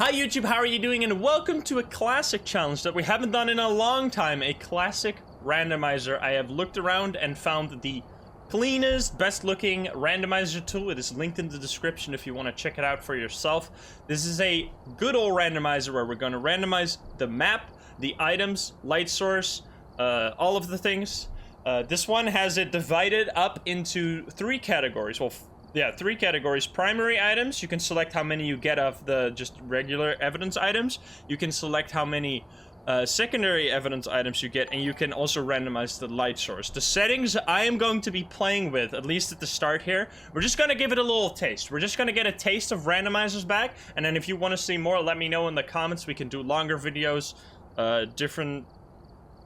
Hi YouTube, how are you doing? And welcome to a classic challenge that we haven't done in a long time, a classic randomizer. I have looked around and found the cleanest, best looking randomizer tool. It is linked in the description if you want to check it out for yourself. This is a good old randomizer where we're going to randomize the map, the items, light source, all of the things. This one has it divided up into three categories. Well, yeah, three categories. Primary items, you can select how many you get of the just regular evidence items. You can select how many secondary evidence items you get, and you can also randomize the light source. The settings I am going to be playing with, at least at the start here, we're just going to give it a little taste. We're just going to get a taste of randomizers back, and then if you want to see more, let me know in the comments. We can do longer videos, different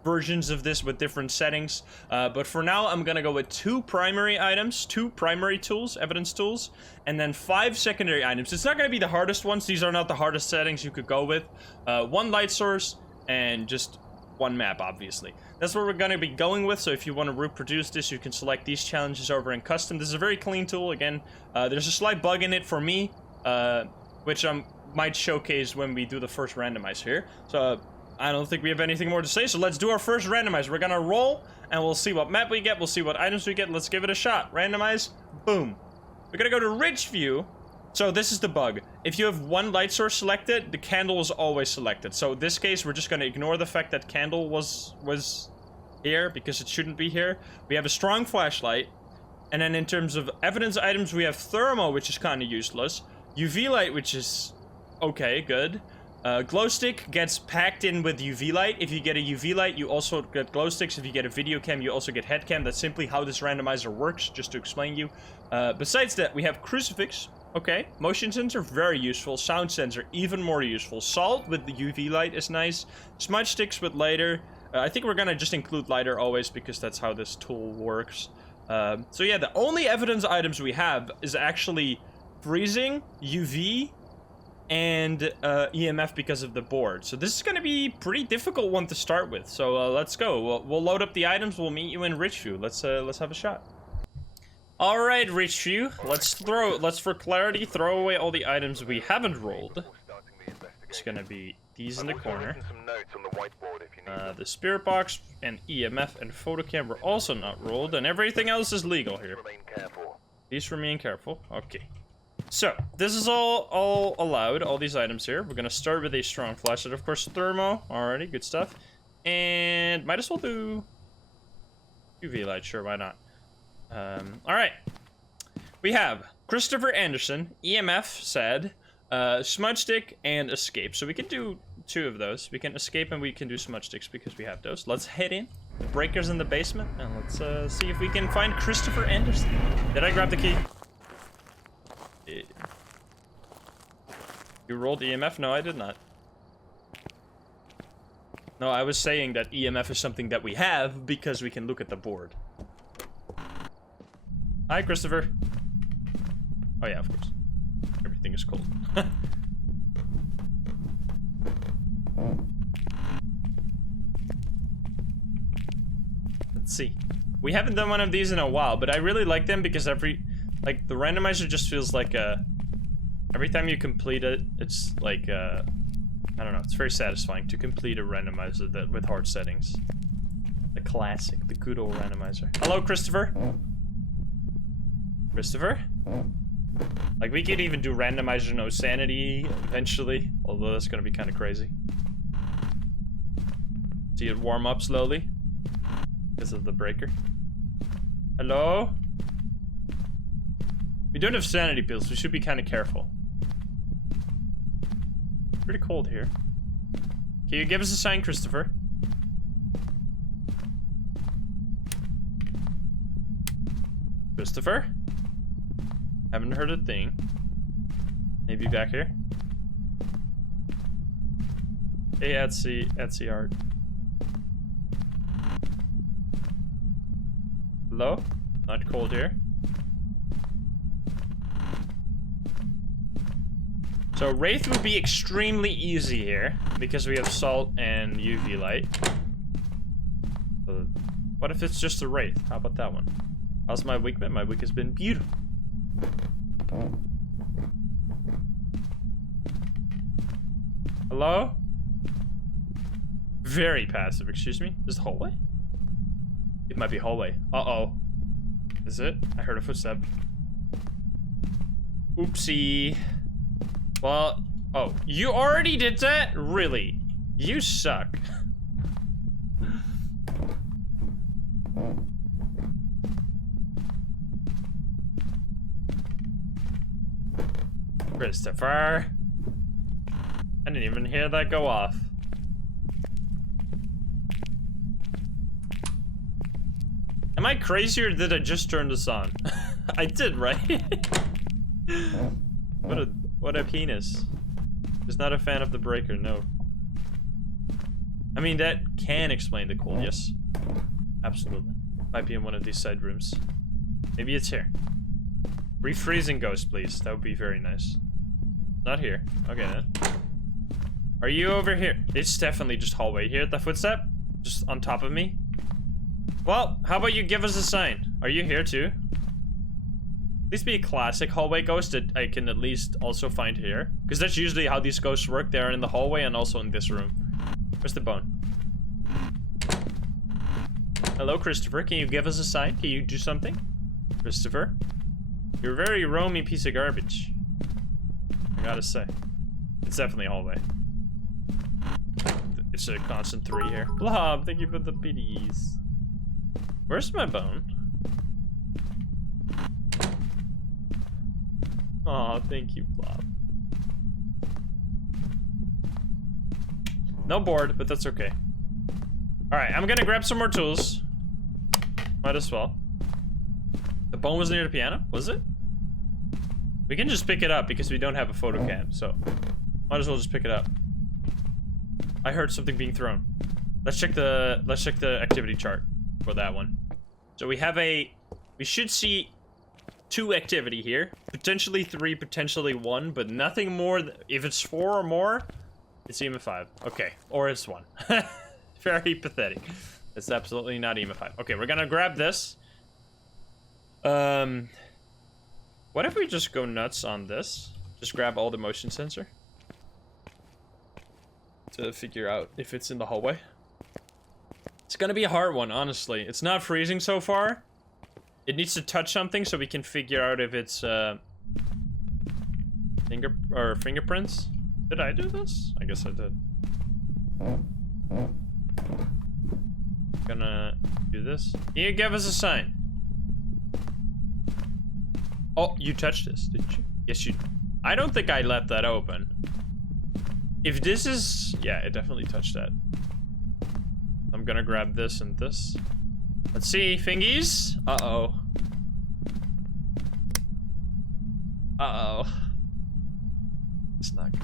versions of this with different settings, but for now I'm gonna go with two primary items, two primary tools, evidence tools, and then 5 secondary items. It's not gonna be the hardest ones. These are not the hardest settings you could go with. One light source and just one map, obviously. That's what we're gonna be going with. So if you want to reproduce this, you can select these challenges over in custom. This is a very clean tool. Again, there's a slight bug in it for me, which I might showcase when we do the first randomizer here. So I don't think we have anything more to say, so let's do our first randomizer. We're gonna roll, and we'll see what map we get, we'll see what items we get. Let's give it a shot. Randomize, boom. We're gonna go to rich view. So this is the bug. If you have one light source selected, the candle is always selected. So in this case, we're just gonna ignore the fact that candle was here, because it shouldn't be here. We have a strong flashlight, and then in terms of evidence items, we have thermo, which is kind of useless. UV light, which is okay, good. Glow stick gets packed in with UV light. If you get a UV light, you also get glow sticks. If you get a video cam, you also get head cam. That's simply how this randomizer works, just to explain you. Besides that, we have crucifix. Okay. Motion sensor, very useful. Sound sensor, even more useful. Salt with the UV light is nice. Smudge sticks with lighter. I think we're gonna just include lighter always, because that's how this tool works. So yeah, the only evidence items we have is actually freezing, UV, and EMF because of the board. So this is going to be a pretty difficult one to start with. So let's go. We'll load up the items. We'll meet you in Richview. Let's have a shot. All right, Richview. Let's for clarity throw away all the items we haven't rolled. It's going to be these in the corner. The spirit box and EMF and photocam were also not rolled, and everything else is legal here. Please remain careful. Okay. So, this is all allowed, all these items here. We're gonna start with a strong flashlight, of course, thermo. Alrighty, good stuff. And might as well do UV light, sure, why not? Alright. We have Christopher Anderson, EMF, sad, smudge stick, and escape. So we can do 2 of those. We can escape and we can do smudge sticks because we have those. Let's head in. The breaker's in the basement, and let's see if we can find Christopher Anderson. Did I grab the key? You rolled EMF? No, I did not. No, I was saying that EMF is something that we have because we can look at the board. Hi, Christopher. Oh yeah, of course. Everything is cold. Let's see. We haven't done one of these in a while, but I really like them because like, the randomizer just feels like every time you complete it, it's like, I don't know, it's very satisfying to complete a randomizer that with hard settings. The classic, the good old randomizer. Hello, Christopher? Christopher? Like, we could even do randomizer no sanity eventually, although that's gonna be kind of crazy. See it warm up slowly because of the breaker. Hello? We don't have sanity pills, we should be kind of careful. Pretty cold here. Can you give us a sign, Christopher? Christopher? Haven't heard a thing. Maybe back here? Hey, Etsy art. Hello? Not cold here. So Wraith would be extremely easy here because we have salt and UV light. What if it's just a Wraith? How about that one? How's my week been? My week has been beautiful. Hello? Very passive, excuse me. Is it hallway? It might be hallway. Uh-oh. Is it? I heard a footstep. Oopsie. Well, oh, you already did that? Really? You suck. Christopher. I didn't even hear that go off. Am I crazy or did I just turn this on? I did, right? What a penis. Just not a fan of the breaker, no. I mean, that can explain the cold, yes. Absolutely. Might be in one of these side rooms. Maybe it's here. Refreezing ghost, please. That would be very nice. Not here. Okay, then. Are you over here? It's definitely just hallway. Here at the footstep? Just on top of me? Well, how about you give us a sign? Are you here too? At least be a classic hallway ghost that I can at least also find here. Because that's usually how these ghosts work. They are in the hallway and also in this room. Where's the bone? Hello, Christopher. Can you give us a sign? Can you do something? Christopher? You're a very roamy piece of garbage. I gotta say. It's definitely a hallway. It's a constant 3 here. Blob, thank you for the biddies. Where's my bone? Aw, thank you, Blob. No board, but that's okay. Alright, I'm gonna grab some more tools. Might as well. The bone was near the piano, was it? We can just pick it up because we don't have a photo cam, so might as well just pick it up. I heard something being thrown. Let's check the activity chart for that one. So we should see 2 activity here, potentially 3, potentially 1, but nothing more. If it's 4 or more, it's EMF 5. Okay, or it's 1. Very pathetic. It's absolutely not EMF 5. Okay, we're gonna grab this. What if we just go nuts on this? Just grab all the motion sensor to figure out if it's in the hallway. It's gonna be a hard one, honestly. It's not freezing so far. It needs to touch something so we can figure out if it's fingerprints. Did I do this? I guess I did. Gonna do this. Can you give us a sign? Oh, you touched this, didn't you? Yes, you. I don't think I left that open. If this is... Yeah, it definitely touched that. I'm gonna grab this and this. Let's see, fingies. Uh-oh. Uh-oh. It's not good.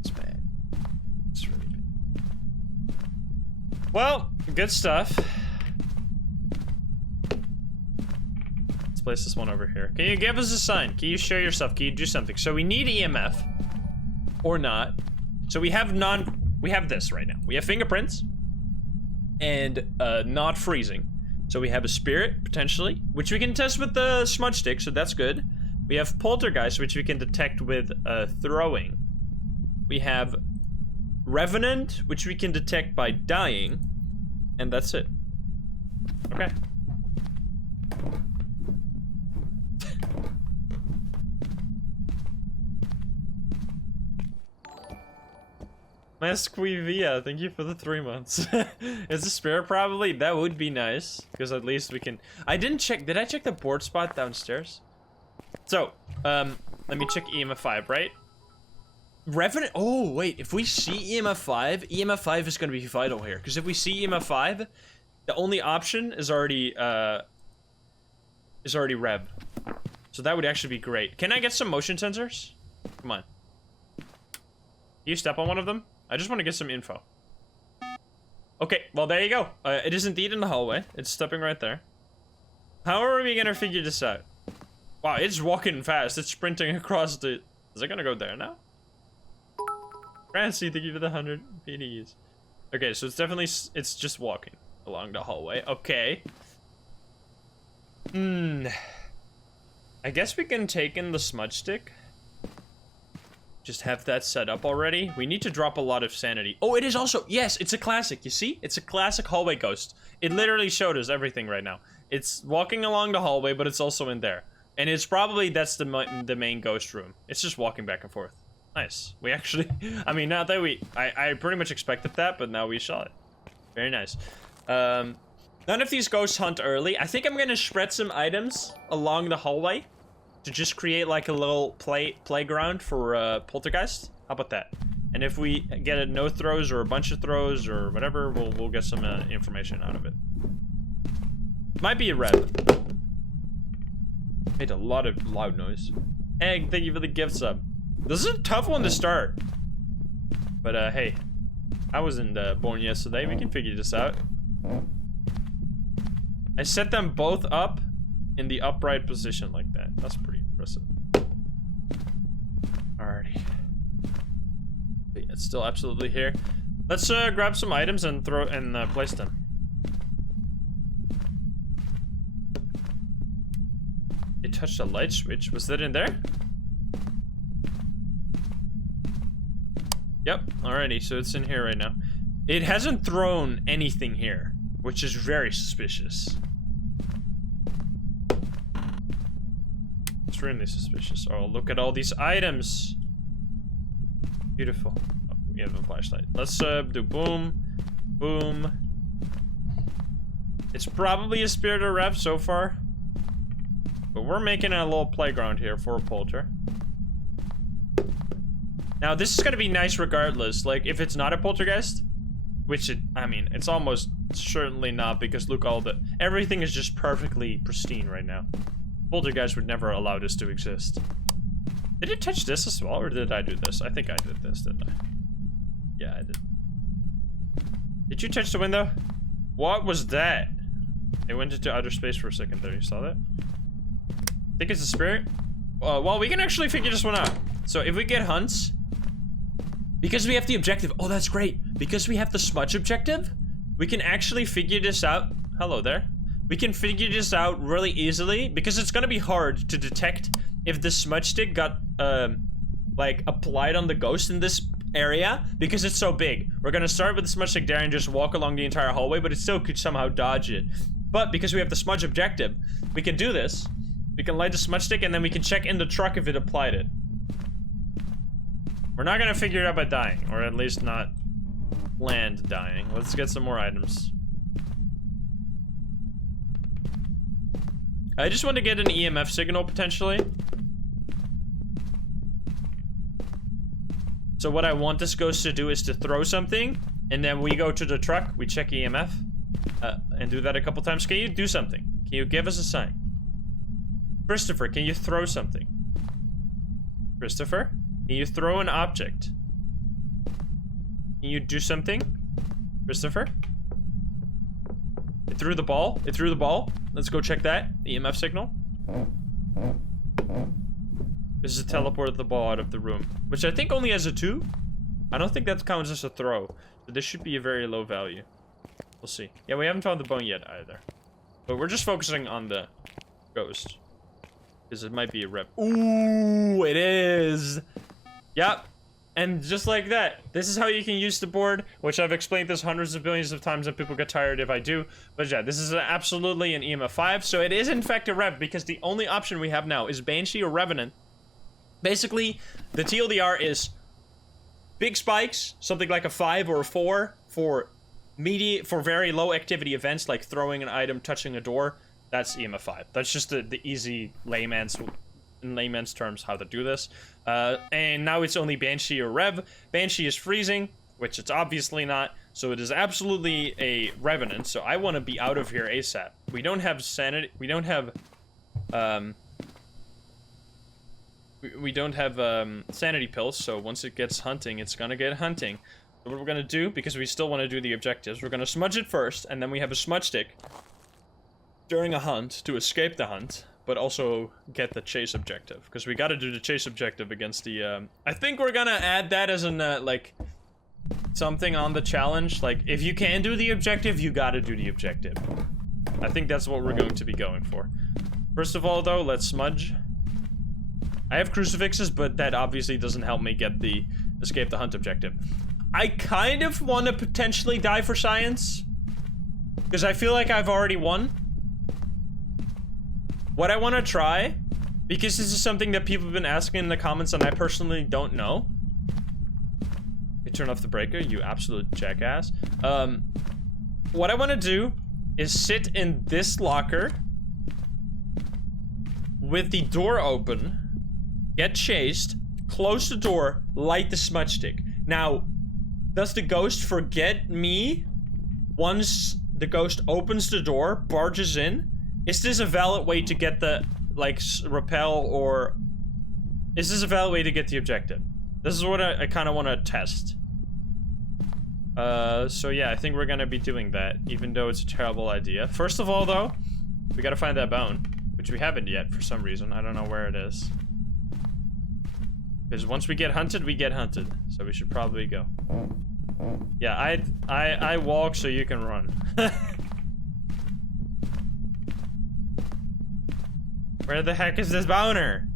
It's bad. It's really bad. Well, good stuff. Let's place this one over here. Can you give us a sign? Can you show yourself? Can you do something? So we need EMF. Or not. So we have this right now. We have fingerprints. And not freezing. So we have a spirit, potentially, which we can test with the smudge stick, so that's good. We have poltergeist, which we can detect with throwing. We have revenant, which we can detect by dying. And that's it. Okay. Masquivia, thank you for the 3 months. It's a spirit probably? That would be nice. Because at least we can... I didn't check... Did I check the board spot downstairs? So, let me check EMF 5, right? Revenant... Oh, wait. If we see EMF 5, EMF 5 is going to be vital here. Because if we see EMF 5, the only option is already Rev. So that would actually be great. Can I get some motion sensors? Come on. Can you step on one of them? I just want to get some info. Okay, well, there you go. It is indeed in the hallway. It's stepping right there. How are we gonna figure this out? Wow, it's walking fast. It's sprinting across the... Is it gonna go there now? Francie, thank you for the 100 PDs. Okay, so it's definitely... It's just walking along the hallway. Okay. I guess we can take in the smudge stick. just have that set up already. We need to drop a lot of sanity. Oh, it is also, yes, it's a classic. You see? It's a classic hallway ghost. It literally showed us everything right now. It's walking along the hallway, but it's also in there. And it's probably, that's the main ghost room. It's just walking back and forth. Nice. We actually, I mean, now that I pretty much expected that, but now we saw it. Very nice. None of these ghosts hunt early. I think I'm gonna spread some items along the hallway to just create like a little playground for poltergeist. How about that? And if we get a no throws or a bunch of throws or whatever, we'll get some information out of it. Might be a rev. Made a lot of loud noise. Egg, thank you for the gift sub. This is a tough one to start. But hey, I wasn't born yesterday. We can figure this out. I set them both up in the upright position like that. That's pretty impressive. Alrighty. But yeah, it's still absolutely here. Let's grab some items and place them. It touched a light switch. Was that in there? Yep. Alrighty, so it's in here right now. It hasn't thrown anything here, which is very suspicious. Extremely suspicious. Oh, look at all these items. Beautiful. Oh, we have a flashlight. Let's do boom, boom. It's probably a spirit or rev so far, but we're making a little playground here for a polter. Now this is gonna be nice regardless. Like if it's not a poltergeist, which I mean, it's almost certainly not, because look, everything is just perfectly pristine right now. Poltergeist would never allow this to exist. Did it touch this as well, or did I do this? I think I did this, didn't I? Yeah, I did. Did you touch the window? What was that? It went into outer space for a second there, you saw that? Think it's a spirit? Well, we can actually figure this one out. So if we get hunts, because we have the objective, oh, that's great. Because we have the smudge objective, we can actually figure this out. Hello there. We can figure this out really easily, because it's gonna be hard to detect if the smudge stick got, like, applied on the ghost in this area, because it's so big. We're gonna start with the smudge stick there and just walk along the entire hallway, but it still could somehow dodge it. But because we have the smudge objective, we can do this. We can light the smudge stick, and then we can check in the truck if it applied it. We're not gonna figure it out by dying, or at least not land dying. Let's get some more items. I just want to get an EMF signal, potentially. So what I want this ghost to do is to throw something, and then we go to the truck, we check EMF, and do that a couple times. Can you do something? Can you give us a sign? Christopher, can you throw something? Christopher, can you throw an object? Can you do something? Christopher? It threw the ball. It threw the ball. Let's go check that. EMF signal. This is teleported the ball out of the room, which I think only has a 2. I don't think that counts as a throw. So this should be a very low value. We'll see. Yeah, we haven't found the bone yet either. But we're just focusing on the ghost, because it might be a rep. Ooh, it is. Yep. And just like that, this is how you can use the board, which I've explained this hundreds of billions of times and people get tired if I do. But yeah, this is absolutely an EMF 5, so it is in fact a rev, because the only option we have now is Banshee or Revenant. Basically, the TLDR is big spikes, something like a 5 or a 4 for very low activity events like throwing an item, touching a door. That's EMF 5. That's just the easy in layman's terms how to do this. And now it's only Banshee or Rev. Banshee is freezing, which it's obviously not, so it is absolutely a Revenant, so I want to be out of here ASAP. We don't have sanity, we don't have sanity pills, so once it gets hunting, it's gonna get hunting. So what we're gonna do, because we still want to do the objectives, we're gonna smudge it first, and then we have a smudge stick during a hunt to escape the hunt, but also get the chase objective, because we got to do the chase objective against the I think we're gonna add that as an like something on the challenge, like if you can do the objective, you got to do the objective. I think that's what we're going to be going for. First of all though, let's smudge. I have crucifixes, but that obviously doesn't help me get the escape the hunt objective. I kind of want to potentially die for science, because I feel like I've already won. What I want to try, because this is something that people have been asking in the comments and I personally don't know. You turn off the breaker, you absolute jackass. What I want to do is sit in this locker with the door open, get chased, close the door, light the smudge stick. Now, does the ghost forget me once the ghost opens the door, barges in? Is this a valid way to get the, like, repel, or... Is this a valid way to get the objective? This is what I kind of want to test. So yeah, I think we're gonna be doing that, even though it's a terrible idea. First of all, though, we gotta find that bone, which we haven't yet for some reason. I don't know where it is. Because once we get hunted, so we should probably go. Yeah, I walk so you can run. Where the heck is this boner?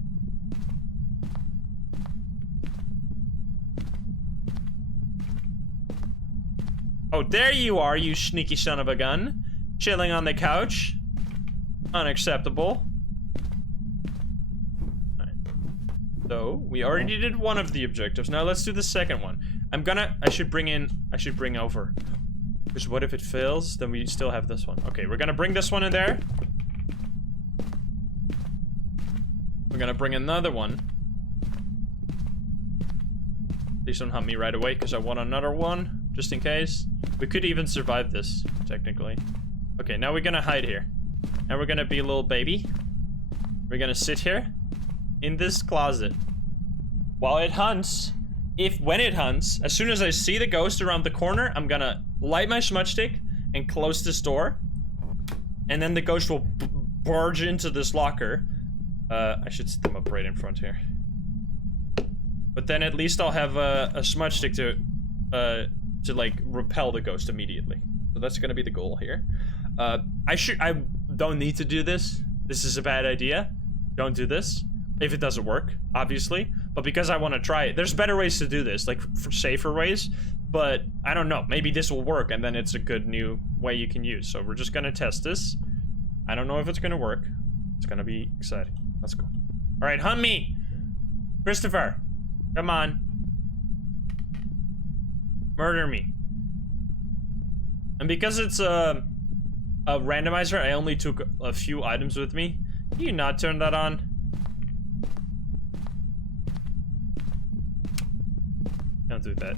Oh, there you are, you sneaky son of a gun. Chilling on the couch. Unacceptable. Alright. So, we already did one of the objectives. Now let's do the second one. I should bring over. Because what if it fails? Then we still have this one. Okay, we're gonna bring this one in there. We're gonna bring another one. Please don't hunt me right away, because I want another one, just in case. We could even survive this, technically. Okay, now we're gonna hide here. Now we're gonna be a little baby. We're gonna sit here, in this closet. While it hunts, when it hunts, as soon as I see the ghost around the corner, I'm gonna light my smudge stick and close this door. And then the ghost will barge into this locker. I should set them up right in front here. But then at least I'll have a smudge stick to like repel the ghost immediately. So that's gonna be the goal here. I don't need to do this. This is a bad idea. Don't do this. If it doesn't work, obviously. But because I want to try it, there's better ways to do this, like for safer ways. But I don't know. Maybe this will work, and then it's a good new way you can use. So we're just gonna test this. I don't know if it's gonna work. It's gonna be exciting. Let's go. All right, hunt me, Christopher. Come on. Murder me. And because it's a randomizer, I only took a few items with me. Can you not turn that on? Don't do that.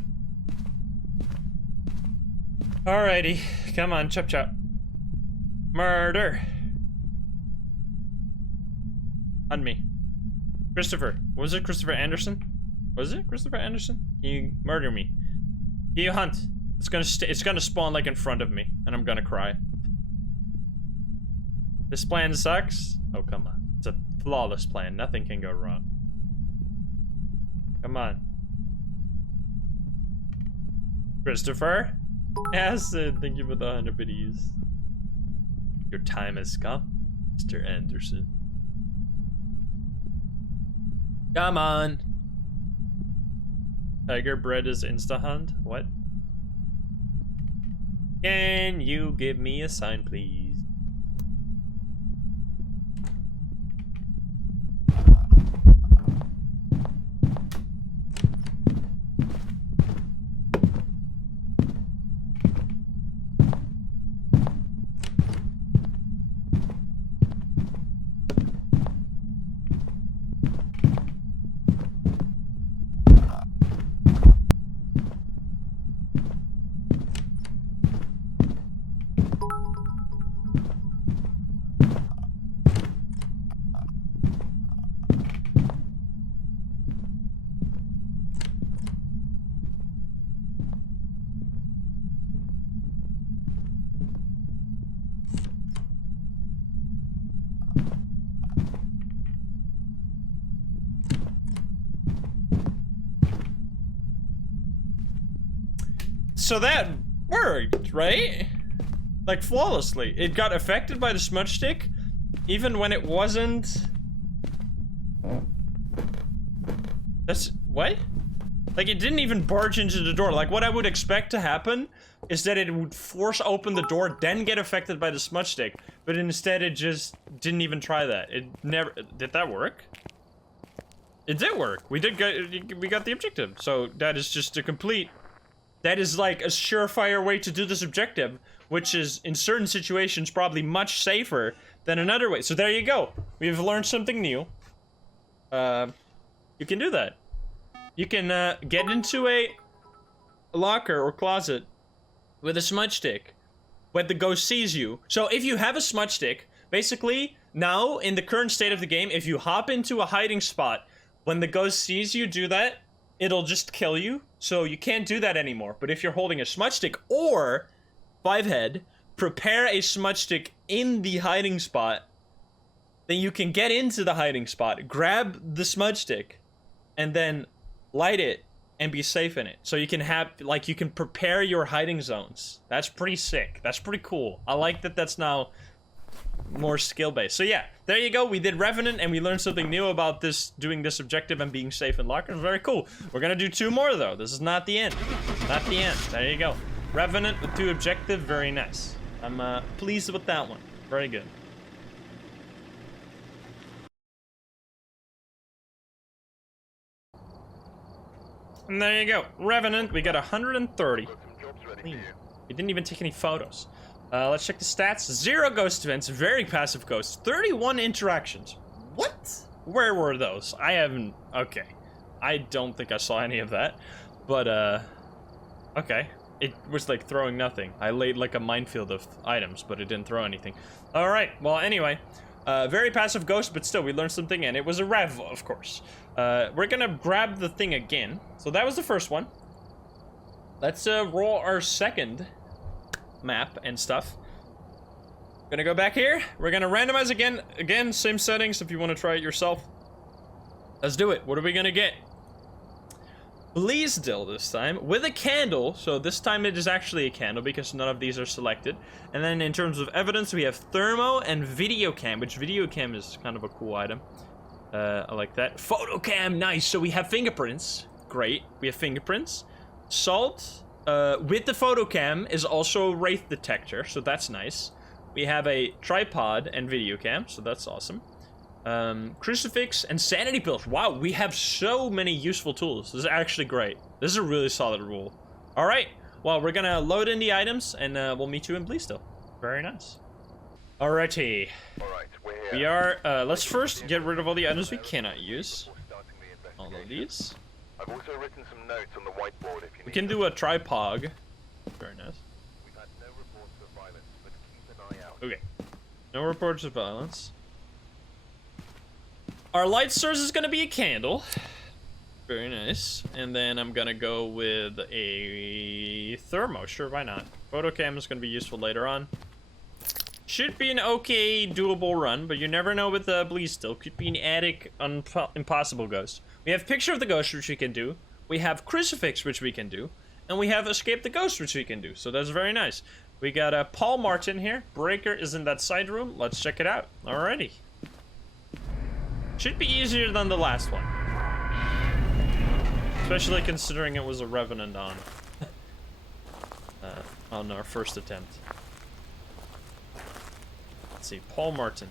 Alrighty. Come on, chop chop. Murder. On me. Christopher. Was it Christopher Anderson? Was it Christopher Anderson? Can you murder me? Can you hunt? It's gonna spawn like in front of me, and I'm gonna cry. This plan sucks. Oh, come on. It's a flawless plan. Nothing can go wrong. Come on. Christopher? Acid, thank you for the 100 biddies. Your time has come, Mr. Anderson. Come on. Tiger bread is insta-hunt? What? Can you give me a sign, please? So that worked, right? Like flawlessly. It got affected by the smudge stick, even when it wasn't That's... what? Like, it didn't even barge into the door. Like, what I would expect to happen is that it would force open the door, then get affected by the smudge stick. But instead, it just didn't even try that. It never... Did that work? It did work. We got the objective. So, that is just a complete... That is like a surefire way to do this objective, which is, in certain situations, probably much safer than another way. So there you go. We've learned something new. You can do that. You can get into a locker or closet with a smudge stick when the ghost sees you. So if you have a smudge stick, basically, now, in the current state of the game, if you hop into a hiding spot, when the ghost sees you do that, it'll just kill you. So you can't do that anymore. But if you're holding a smudge stick, or, 5-head, prepare a smudge stick in the hiding spot, then you can get into the hiding spot, grab the smudge stick, and then light it and be safe in it. So you can have, like, you can prepare your hiding zones. That's pretty sick. That's pretty cool. I like that that's now more skill-based. So yeah, there you go. We did Revenant and we learned something new about this, doing this objective and being safe in lockers. Very cool. We're gonna do 2 more though. This is not the end. Not the end. There you go. Revenant with 2 objectives. Very nice. I'm pleased with that one. Very good. And there you go. Revenant, we got 130. Clean. We didn't even take any photos. Let's check the stats. 0 ghost events, very passive ghosts. 31 interactions. What? Where were those? I haven't... Okay. I don't think I saw any of that. But, okay. It was like throwing nothing. I laid like a minefield of items, but it didn't throw anything. Alright, well, anyway. Very passive ghost, but still, we learned something, and it was a rev, of course. We're gonna grab the thing again. So that was the first one. Let's roll our second map and stuff. Gonna go back here. We're gonna randomize again. Again, same settings if you want to try it yourself. Let's do it. What are we gonna get? Bleasdill this time with a candle. So this time it is actually a candle because none of these are selected. And then in terms of evidence, we have thermo and video cam, which video cam is kind of a cool item. I like that. Photo cam, nice. So we have fingerprints. Great. We have fingerprints. Salt with the photo cam is also a wraith detector, so that's nice. We have a tripod and video cam, so that's awesome. Crucifix and sanity pills. Wow, we have so many useful tools. This is actually great. This is a really solid rule. All right, well, we're gonna load in the items and we'll meet you in Bleasdill. Very nice. Alrighty. We are, let's first get rid of all the items we cannot use. All of these. I've also written some notes on the whiteboard if you need. We can do a tripod. Very nice. We've had no reports of violence, but keep an eye out. Okay. No reports of violence. Our light source is gonna be a candle. Very nice. And then I'm gonna go with a thermo. Sure, why not? Photocam is gonna be useful later on. Should be an okay doable run, but you never know with Bleasdill. Could be an attic impossible ghost. We have picture of the ghost, which we can do. We have crucifix, which we can do. And we have escape the ghost, which we can do. So that's very nice. We got Paul Martin here. Breaker is in that side room. Let's check it out. Alrighty. Should be easier than the last one. Especially considering it was a Revenant on our first attempt. Let's see, Paul Martin.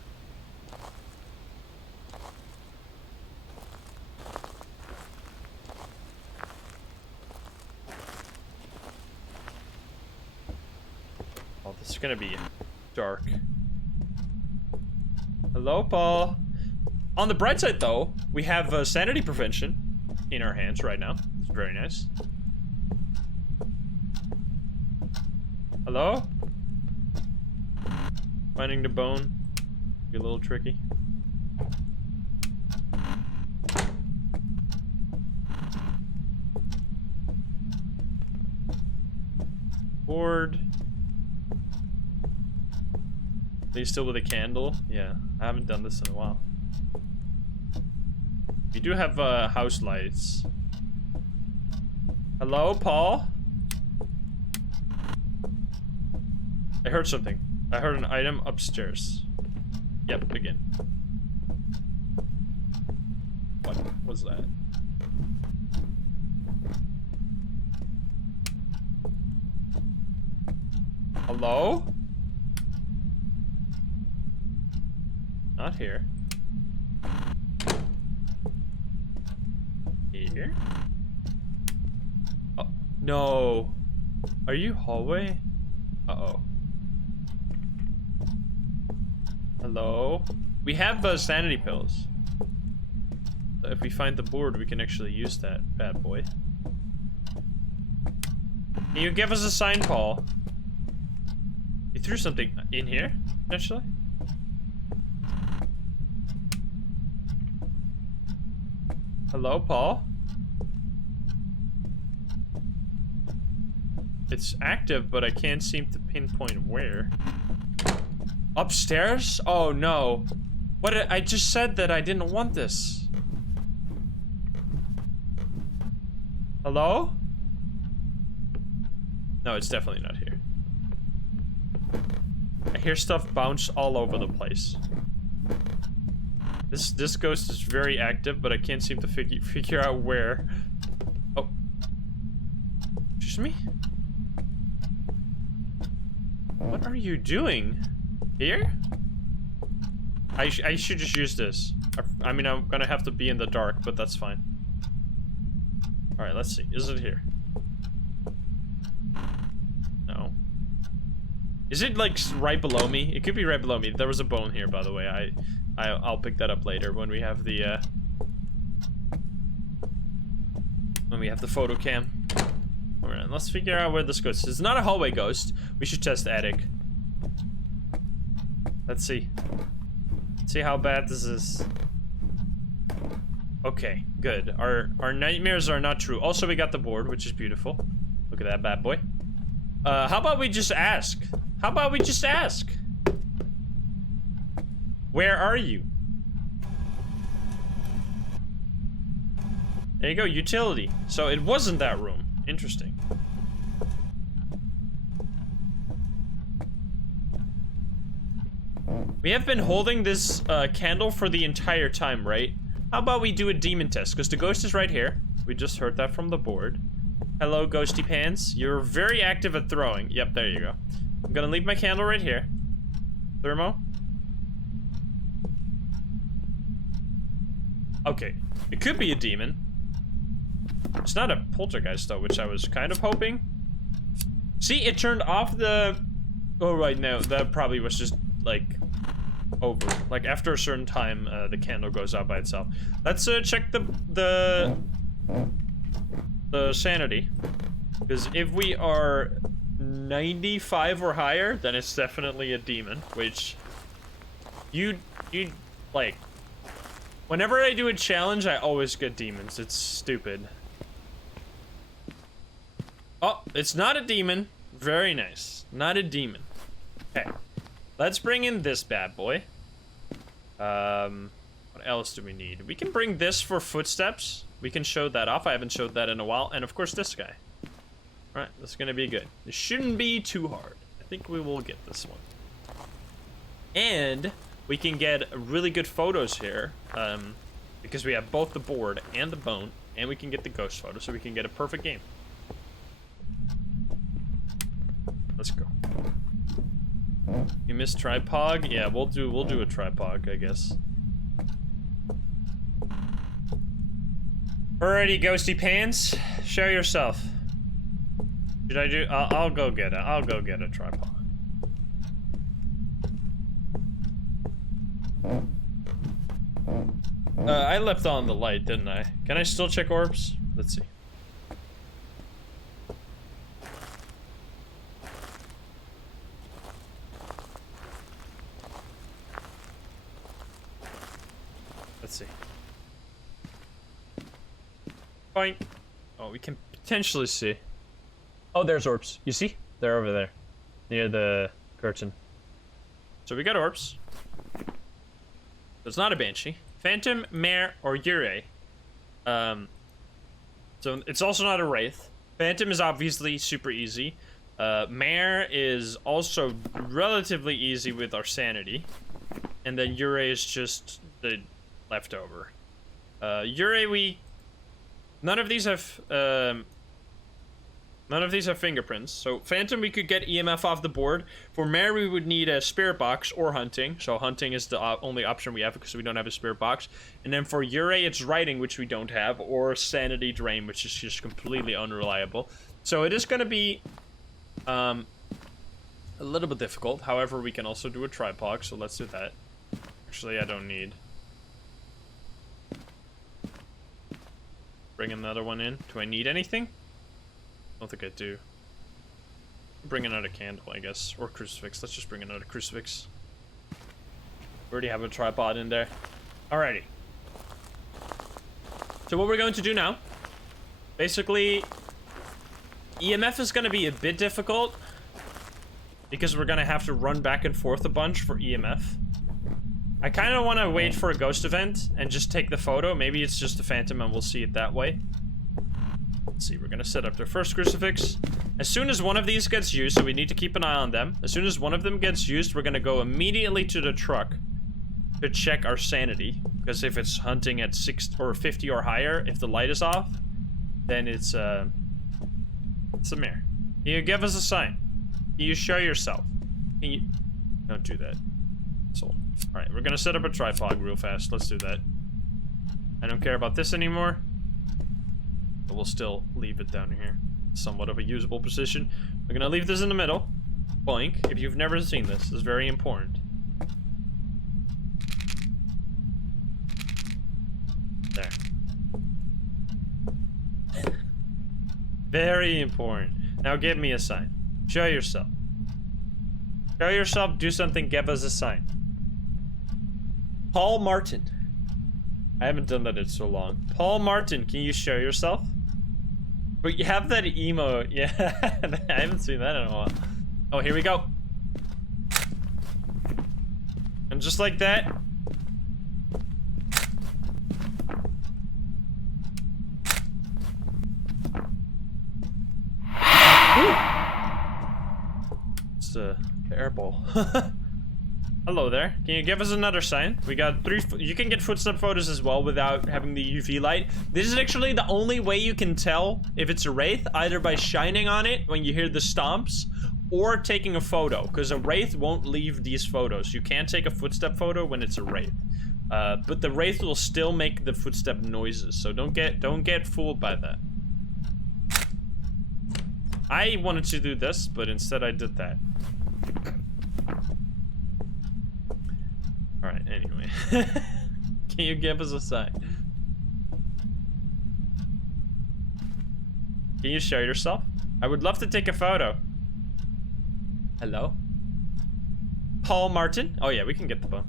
Oh, this is gonna be dark. Hello, Paul. On the bright side, though, we have sanity prevention in our hands right now. It's very nice. Hello? Finding the bone. Be a little tricky. Board. Are you still with a candle? Yeah, I haven't done this in a while. We do have house lights. Hello, Paul? I heard something. I heard an item upstairs. Yep, again. What was that? Hello? Not here. Here? Oh, no. Are you hallway? Uh-oh. Hello? We have sanity pills. So if we find the board, we can actually use that bad boy. Can you give us a sign, Paul? You threw something in here, actually? Hello, Paul? It's active, but I can't seem to pinpoint where. Upstairs? Oh no. What? I just said that I didn't want this. Hello? No, it's definitely not here. I hear stuff bounce all over the place. This ghost is very active, but I can't seem to figure out where. Oh. Excuse me? What are you doing? Here? I should just use this. I mean, I'm gonna have to be in the dark, but that's fine. Alright, let's see. Is it here? No. Is it, like, right below me? It could be right below me. There was a bone here, by the way. I'll pick that up later when we have the, photo cam. Alright, let's figure out where this goes. It's not a hallway ghost. We should test attic. Let's see. See how bad this is. Okay, good. Our nightmares are not true. Also, we got the board, which is beautiful. Look at that bad boy. How about we just ask? How about we just ask? Where are you? There you go, utility. So it wasn't that room. Interesting. We have been holding this candle for the entire time, right? How about we do a demon test? Because the ghost is right here. We just heard that from the board. Hello, ghosty pants. You're very active at throwing. Yep, there you go. I'm gonna leave my candle right here. Thermo. Okay, it could be a demon. It's not a poltergeist though, which I was kind of hoping. See, it turned off the... Oh, right, no, that probably was just, like, over. Like, after a certain time, the candle goes out by itself. Let's check the sanity. Because if we are 95 or higher, then it's definitely a demon, which you like, whenever I do a challenge, I always get demons. It's stupid. Oh, it's not a demon. Very nice. Not a demon. Okay. Let's bring in this bad boy. What else do we need? We can bring this for footsteps. We can show that off. I haven't showed that in a while. And of course this guy. Alright, that's gonna be good. It shouldn't be too hard. I think we will get this one. And we can get really good photos here. Because we have both the board and the bone. And we can get the ghost photo, so we can get a perfect game. Let's go. You missed tripod? Yeah, we'll do a tripod, I guess. Alrighty, ghosty pants, show yourself. Should I do? I'll go get it. I'll go get a tripod. I left on the light, didn't I? Can I still check orbs? Let's see. Let's see. Fine. Oh, we can potentially see. Oh, there's orbs. You see? They're over there. Near the curtain. So we got orbs. It's not a banshee. Phantom, mare, or Yurei. So it's also not a wraith. Phantom is obviously super easy. Mare is also relatively easy with our sanity. And then Yurei is just the leftover. Yurei, none of these have None of these have fingerprints. So Phantom, we could get EMF off the board. For Mare, we would need a spirit box or hunting. So hunting is the only option we have because we don't have a spirit box. And then for Ure, it's writing, which we don't have, or sanity drain, which is just completely unreliable. So it is going to be a little bit difficult. However, we can also do a tripod, so let's do that. Actually, I don't need. Bring another one in. Do I need anything? I don't think I do. Bring another candle, I guess. Or crucifix. Let's just bring another crucifix. We already have a tripod in there. Alrighty. So what we're going to do now, basically, EMF is going to be a bit difficult because we're going to have to run back and forth a bunch for EMF. I kind of want to wait for a ghost event and just take the photo. Maybe it's just a phantom and we'll see it that way. Let's see, we're going to set up the first crucifix. As soon as one of these gets used, so we need to keep an eye on them. As soon as one of them gets used, we're going to go immediately to the truck to check our sanity. Because if it's hunting at 6 or 50 or higher, if the light is off, then it's a mirror. Can you give us a sign? Can you show yourself? Can you... Don't do that. So, alright, we're gonna set up a tripod real fast. Let's do that. I don't care about this anymore. But we'll still leave it down here. Somewhat of a usable position. We're gonna leave this in the middle. Boink. If you've never seen this, this is very important. There. Very important. Now give me a sign. Show yourself. Show yourself, do something, give us a sign. Paul Martin. I haven't done that in so long. Paul Martin, can you show yourself? But you have that emo. Yeah, I haven't seen that in a while. Oh, here we go. And just like that. It's the airball. Hello there. Can you give us another sign? We got 3. You can get footstep photos as well without having the UV light. This is actually the only way you can tell if it's a wraith, either by shining on it when you hear the stomps, or taking a photo, because a wraith won't leave these photos. You can't take a footstep photo when it's a wraith. But the wraith will still make the footstep noises, so don't get fooled by that. I wanted to do this, but instead I did that. Alright, anyway. Can you give us a sign? Can you show yourself? I would love to take a photo. Hello? Paul Martin? Oh yeah, we can get the bone.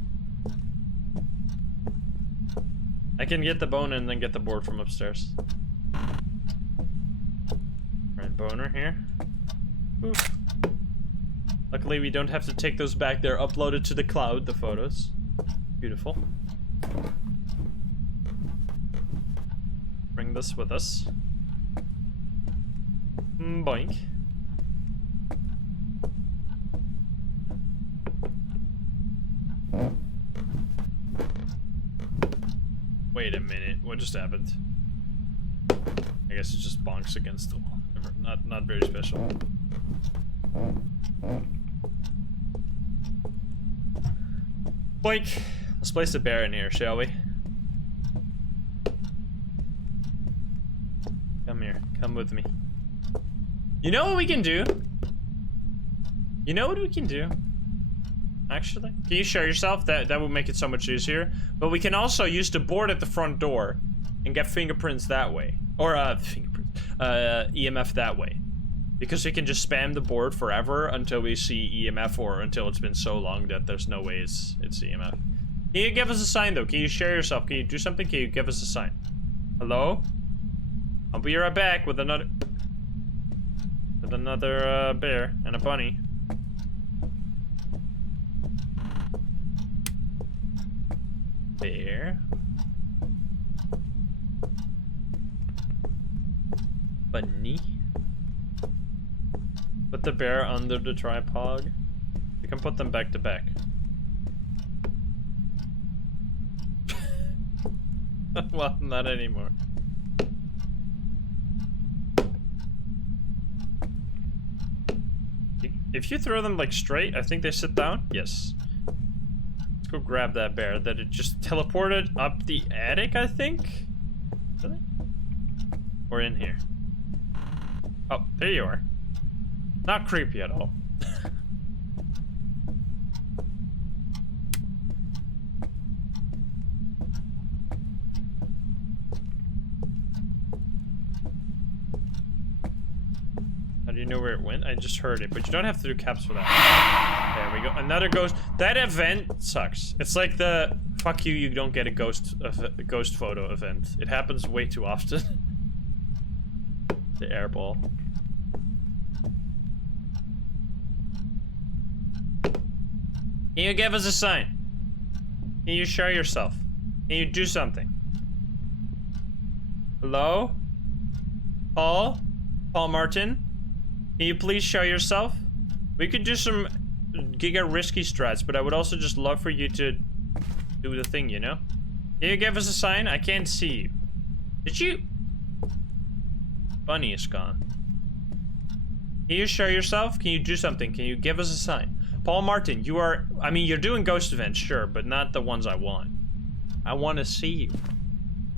I can get the bone and then get the board from upstairs. Alright, boner here. Oof. Luckily, we don't have to take those back. They're uploaded to the cloud, the photos. Beautiful. Bring this with us. Boink. Wait a minute, what just happened? I guess it just bonks against the wall. Not very special. Boink. Let's place a bear in here, shall we? Come here. Come with me. You know what we can do? You know what we can do? Actually, can you show yourself? That would make it so much easier. But we can also use the board at the front door and get fingerprints that way. Or, EMF that way. Because we can just spam the board forever until we see EMF, or until it's been so long that there's no way it's EMF. Can you give us a sign though? Can you share yourself? Can you do something? Can you give us a sign? Hello? I'll be right back with another bear and a bunny. Bear. Bunny. Put the bear under the tripod. We can put them back to back. Well, not anymore. If you throw them like straight, I think they sit down. Yes. Let's go grab that bear that it just teleported up the attic, I think. Really? Or in here. Oh, there you are. Not creepy at all. How do you know where it went? I just heard it, but you don't have to do caps for that. There we go. Another ghost. That event sucks. It's like the fuck you, you don't get a ghost photo event. It happens way too often. The airball. Can you give us a sign? Can you show yourself? Can you do something? Hello? Paul? Paul Martin? Can you please show yourself? We could do some giga risky strats, but I would also just love for you to do the thing, you know? Can you give us a sign? I can't see you. Did you? Bunny is gone. Can you show yourself? Can you do something? Can you give us a sign? Paul Martin, you are, I mean, you're doing ghost events, sure, but not the ones I want. I want to see you.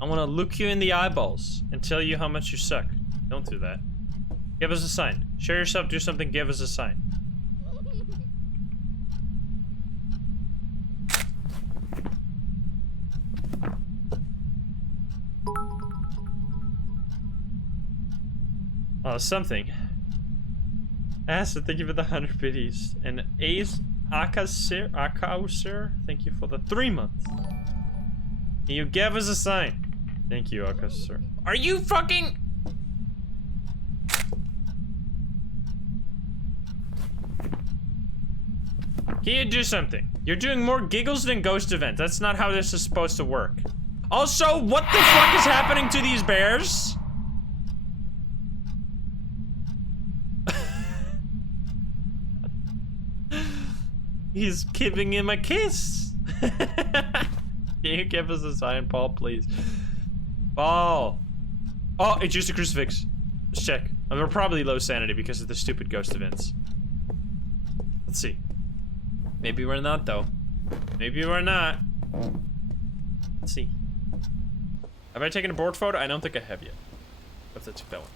I want to look you in the eyeballs and tell you how much you suck. Don't do that. Give us a sign. Show yourself, do something, give us a sign. Oh, something. Acid, thank you for the 100 biddies. And Ace Akausir, thank you for the 3 months. Can you give us a sign? Thank you, Akausir. Are you fucking... Can you do something? You're doing more giggles than ghost event. That's not how this is supposed to work. Also, what the fuck is happening to these bears? He's giving him a kiss. Can you give us a sign, Paul, please? Paul. Oh, it's just a crucifix. Let's check. We're probably low sanity because of the stupid ghost events. Let's see. Maybe we're not, though. Maybe we're not. Let's see. Have I taken a board photo? I don't think I have yet. If I took that one.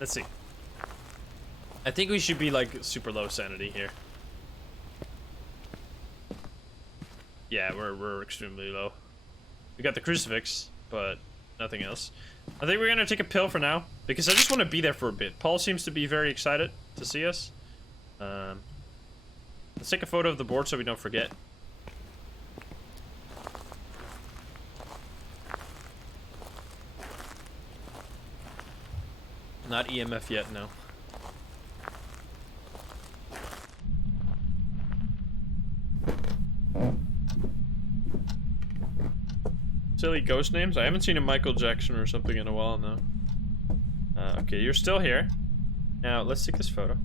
Let's see. I think we should be like super low sanity here. Yeah, we're extremely low. We got the crucifix, but nothing else. I think we're gonna take a pill for now because I just want to be there for a bit. Paul seems to be very excited to see us. Let's take a photo of the board so we don't forget. Not EMF yet, no. Silly ghost names? I haven't seen a Michael Jackson or something in a while now. Okay, you're still here. Now, let's take this photo.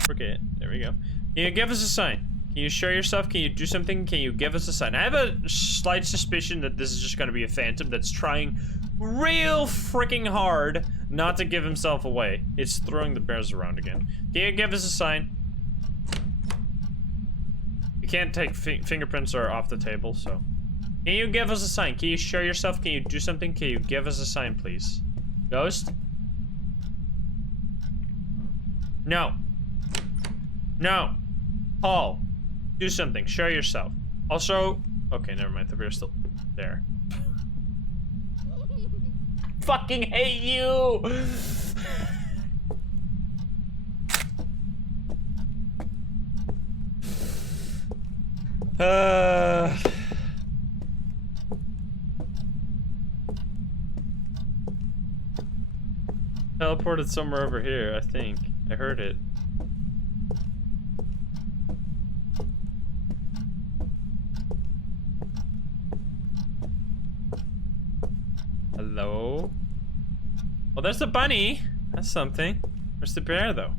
Forget it. There we go. Can you give us a sign? Can you show yourself? Can you do something? Can you give us a sign? I have a slight suspicion that this is just gonna be a phantom that's trying real freaking hard not to give himself away. It's throwing the bears around again. Can you give us a sign? You can't take fingerprints are off the table, so. Can you give us a sign? Can you show yourself? Can you do something? Can you give us a sign, please? Ghost? No. No. Paul, do something. Show yourself. Also, okay, never mind. The bear's still there. Fucking hate you! Teleported somewhere over here, I think. I heard it. Hello? Well, there's the bunny. That's something. Where's the bear, though?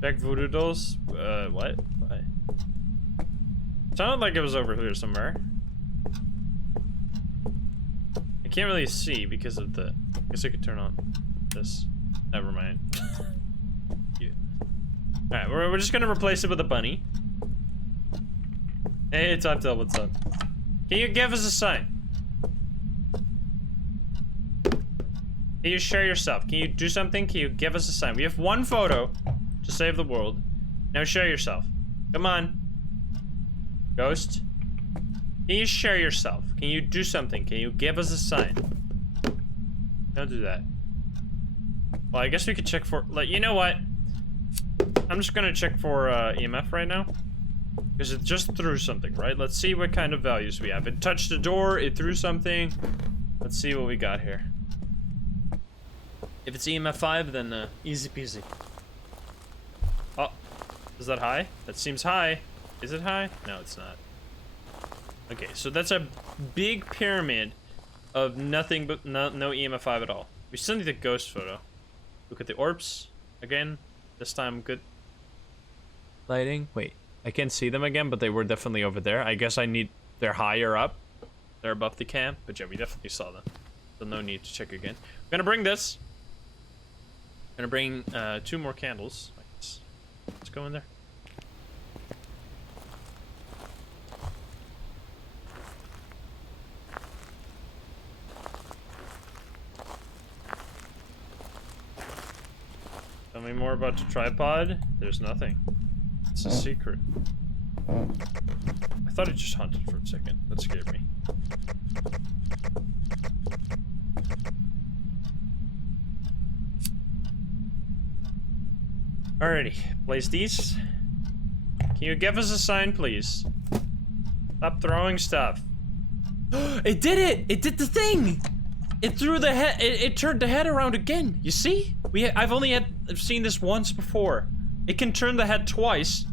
Jack Voodoo Dolls? What? Why? Sounded like it was over here somewhere. I can't really see because of the... I guess I could turn on this. Never mind. Cute. Alright, we're just gonna replace it with a bunny. Hey, Toptail, what's up? Can you give us a sign? Can you share yourself? Can you do something? Can you give us a sign? We have one photo to save the world. Now share yourself. Come on. Ghost. Can you share yourself? Can you do something? Can you give us a sign? Don't do that. Well, I guess we could check for, like, you know what? I'm just gonna check for EMF right now. Because it just threw something, right? Let's see what kind of values we have. It touched the door, it threw something. Let's see what we got here. If it's EMF 5, then easy peasy. Oh, is that high? That seems high. Is it high? No, it's not. Okay, so that's a big pyramid of nothing but no EMF 5 at all. We still need a ghost photo. Look at the orbs again. This time good lighting. Wait, I can't see them again, but they were definitely over there. I guess they're higher up. They're above the camp, but yeah, we definitely saw them. So no need to check again. I'm gonna bring this. I'm gonna bring 2 more candles. Let's go in there. Tell me more about the tripod. There's nothing. It's a secret. I thought it just haunted for a second. That scared me. Alrighty, place these. Can you give us a sign, please? Stop throwing stuff. It did it! It did the thing! It threw the head. It turned the head around again. You see? I've seen this once before. It can turn the head twice.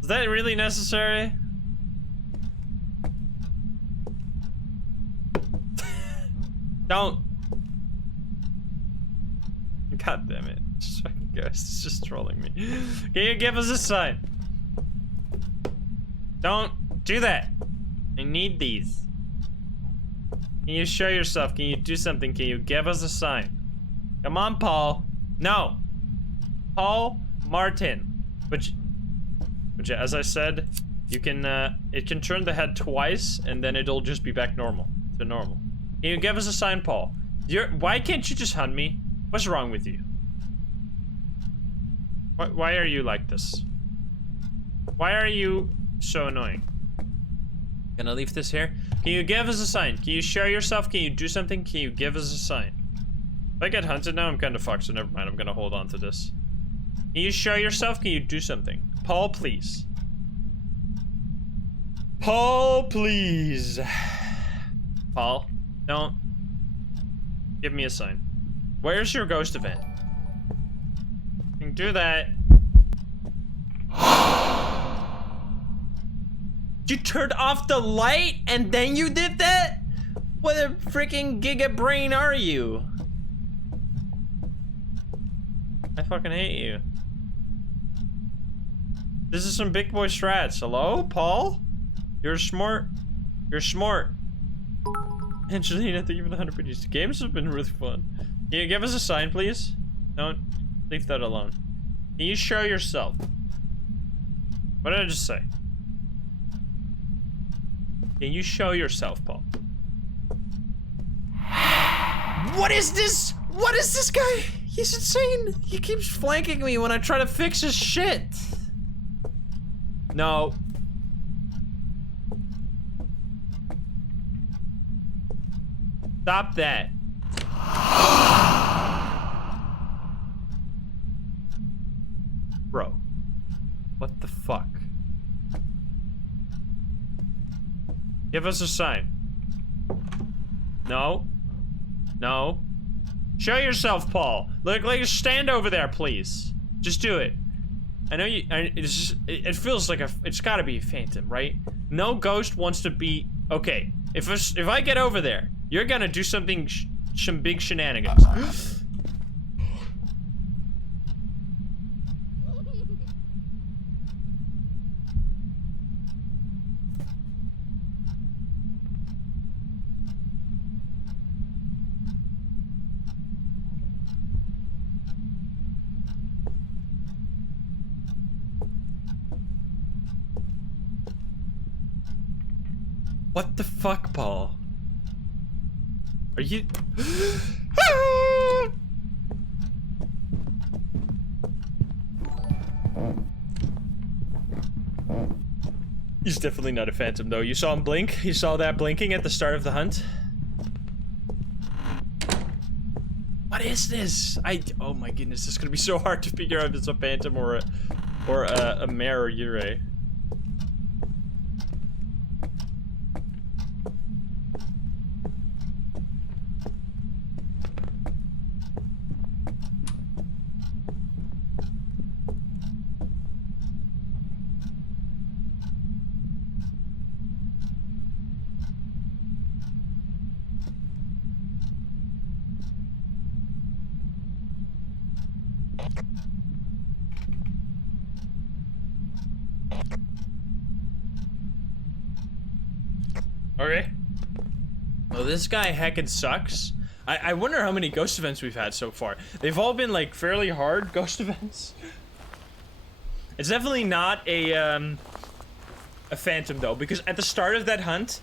Is that really necessary? Don't. God damn it. This fucking ghost is just trolling me. Can you give us a sign? Don't do that. I need these. Can you show yourself? Can you do something? Can you give us a sign? Come on, Paul. No. Paul Martin. But yeah, as I said, you can, it can turn the head twice and then it'll just be back normal. To normal. Can you give us a sign, Paul? Why can't you just hunt me? What's wrong with you? Why are you like this? Why are you so annoying? Gonna leave this here. Can you give us a sign? Can you share yourself? Can you do something? Can you give us a sign? If I get hunted now, I'm kind of fucked, so never mind. I'm gonna hold on to this. Can you share yourself? Can you do something? Paul, please. Paul, please. Paul, don't. Give me a sign. Where's your ghost event? You can do that. You turned off the light and then you did that? What a freaking giga brain are you? I fucking hate you. This is some big boy strats. Hello, Paul? You're smart. You're smart. Angelina, thank you for the 100 videos. The games have been really fun. Can you give us a sign, please? Don't leave that alone. Can you show yourself? What did I just say? Can you show yourself, Paul? What is this? What is this guy? He's insane. He keeps flanking me when I try to fix his shit. No. Stop that. Bro. What the fuck? Give us a sign. No. No. Show yourself, Paul. Look, like, stand over there, please. Just do it. I know you. It feels like it's got to be a phantom, right? No ghost wants to be. Okay, if I get over there, you're gonna do something, some big shenanigans. What the fuck, Paul? Are you... He's definitely not a phantom, though. You saw him blink? You saw that blinking at the start of the hunt? What is this? Oh my goodness, this is gonna be so hard to figure out if it's a phantom or a mare or Yurei. Okay. Well, this guy heckin' sucks. I wonder how many ghost events we've had so far. They've all been like fairly hard ghost events. It's definitely not a phantom though, because at the start of that hunt,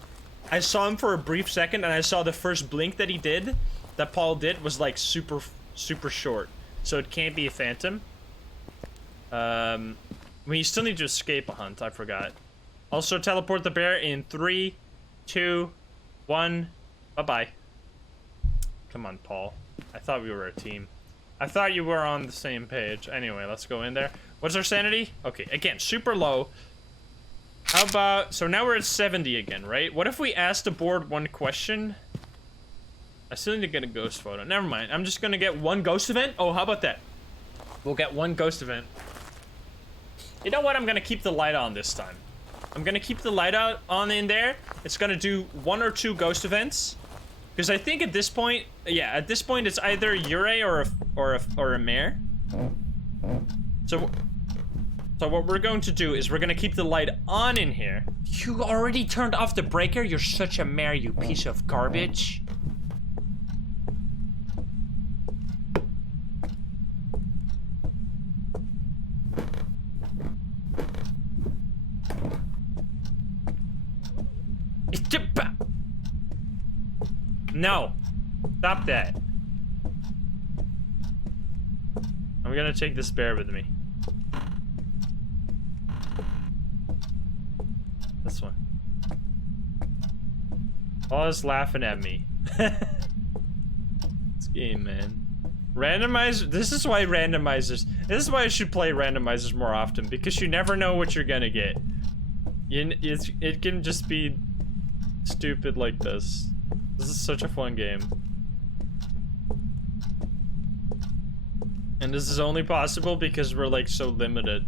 I saw him for a brief second and I saw the first blink that he did, that Paul did, was like super short. So it can't be a phantom. I mean, you still need to escape a hunt, I forgot. Also teleport the bear in 3, 2, 1. Bye-bye. Come on, Paul. I thought we were a team. I thought you were on the same page. Anyway, let's go in there. What's our sanity? Okay, again, super low. How about... So now we're at 70 again, right? What if we asked the board one question? I still need to get a ghost photo. Never mind. I'm just gonna get one ghost event. Oh, how about that? We'll get one ghost event. You know what? I'm gonna keep the light on this time. I'm gonna keep the light on in there. It's gonna do 1 or 2 ghost events, because I think at this point, yeah, at this point it's either Yurei or a mare. So what we're going to do is we're gonna keep the light on in here. You already turned off the breaker. You're such a mare, you piece of garbage. No. Stop that. I'm gonna take this bear with me. This one. Paul is laughing at me. This game, man. Randomizer. This is why randomizers. This is why I should play randomizers more often, because you never know what you're gonna get. It can just be stupid like this. This is such a fun game. And this is only possible because we're like so limited.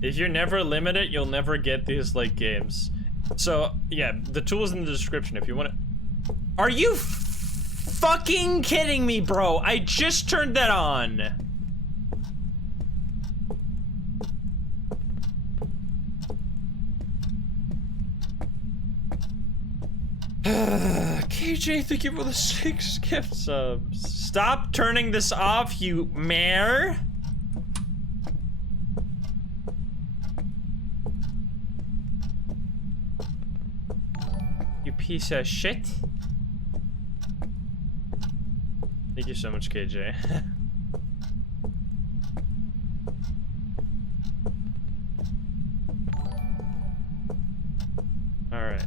If you're never limited, you'll never get these like games. So yeah, the tool is in the description if you want to. Are you fucking kidding me, bro? I just turned that on. KJ, thank you for the 6 gift subs. Stop turning this off, you mare. You piece of shit. Thank you so much, KJ. All right.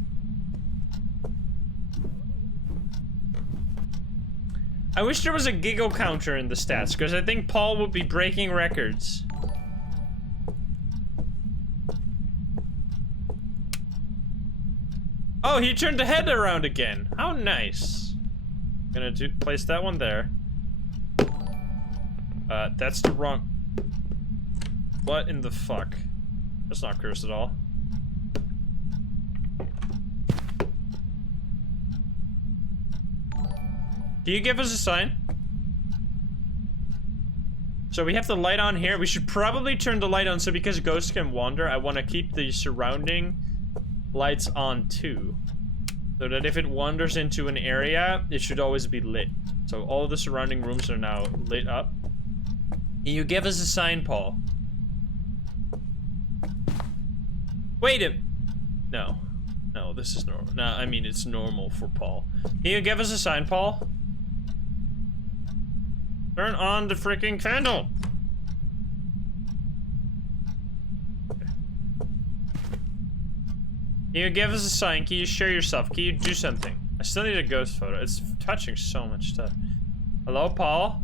I wish there was a giggle counter in the stats, because I think Paul would be breaking records. Oh, he turned the head around again. How nice. Gonna place that one there. That's the wrong... What in the fuck? That's not cursed at all. Can you give us a sign? So we have the light on here. We should probably turn the light on, so because ghosts can wander, I want to keep the surrounding lights on too. So that if it wanders into an area, it should always be lit. So all of the surrounding rooms are now lit up. Can you give us a sign, Paul? Wait a... No. No, this is normal. No, I mean, it's normal for Paul. Can you give us a sign, Paul? Turn on the freaking candle! Okay. Can you give us a sign? Can you show yourself? Can you do something? I still need a ghost photo. It's touching so much stuff. Hello, Paul?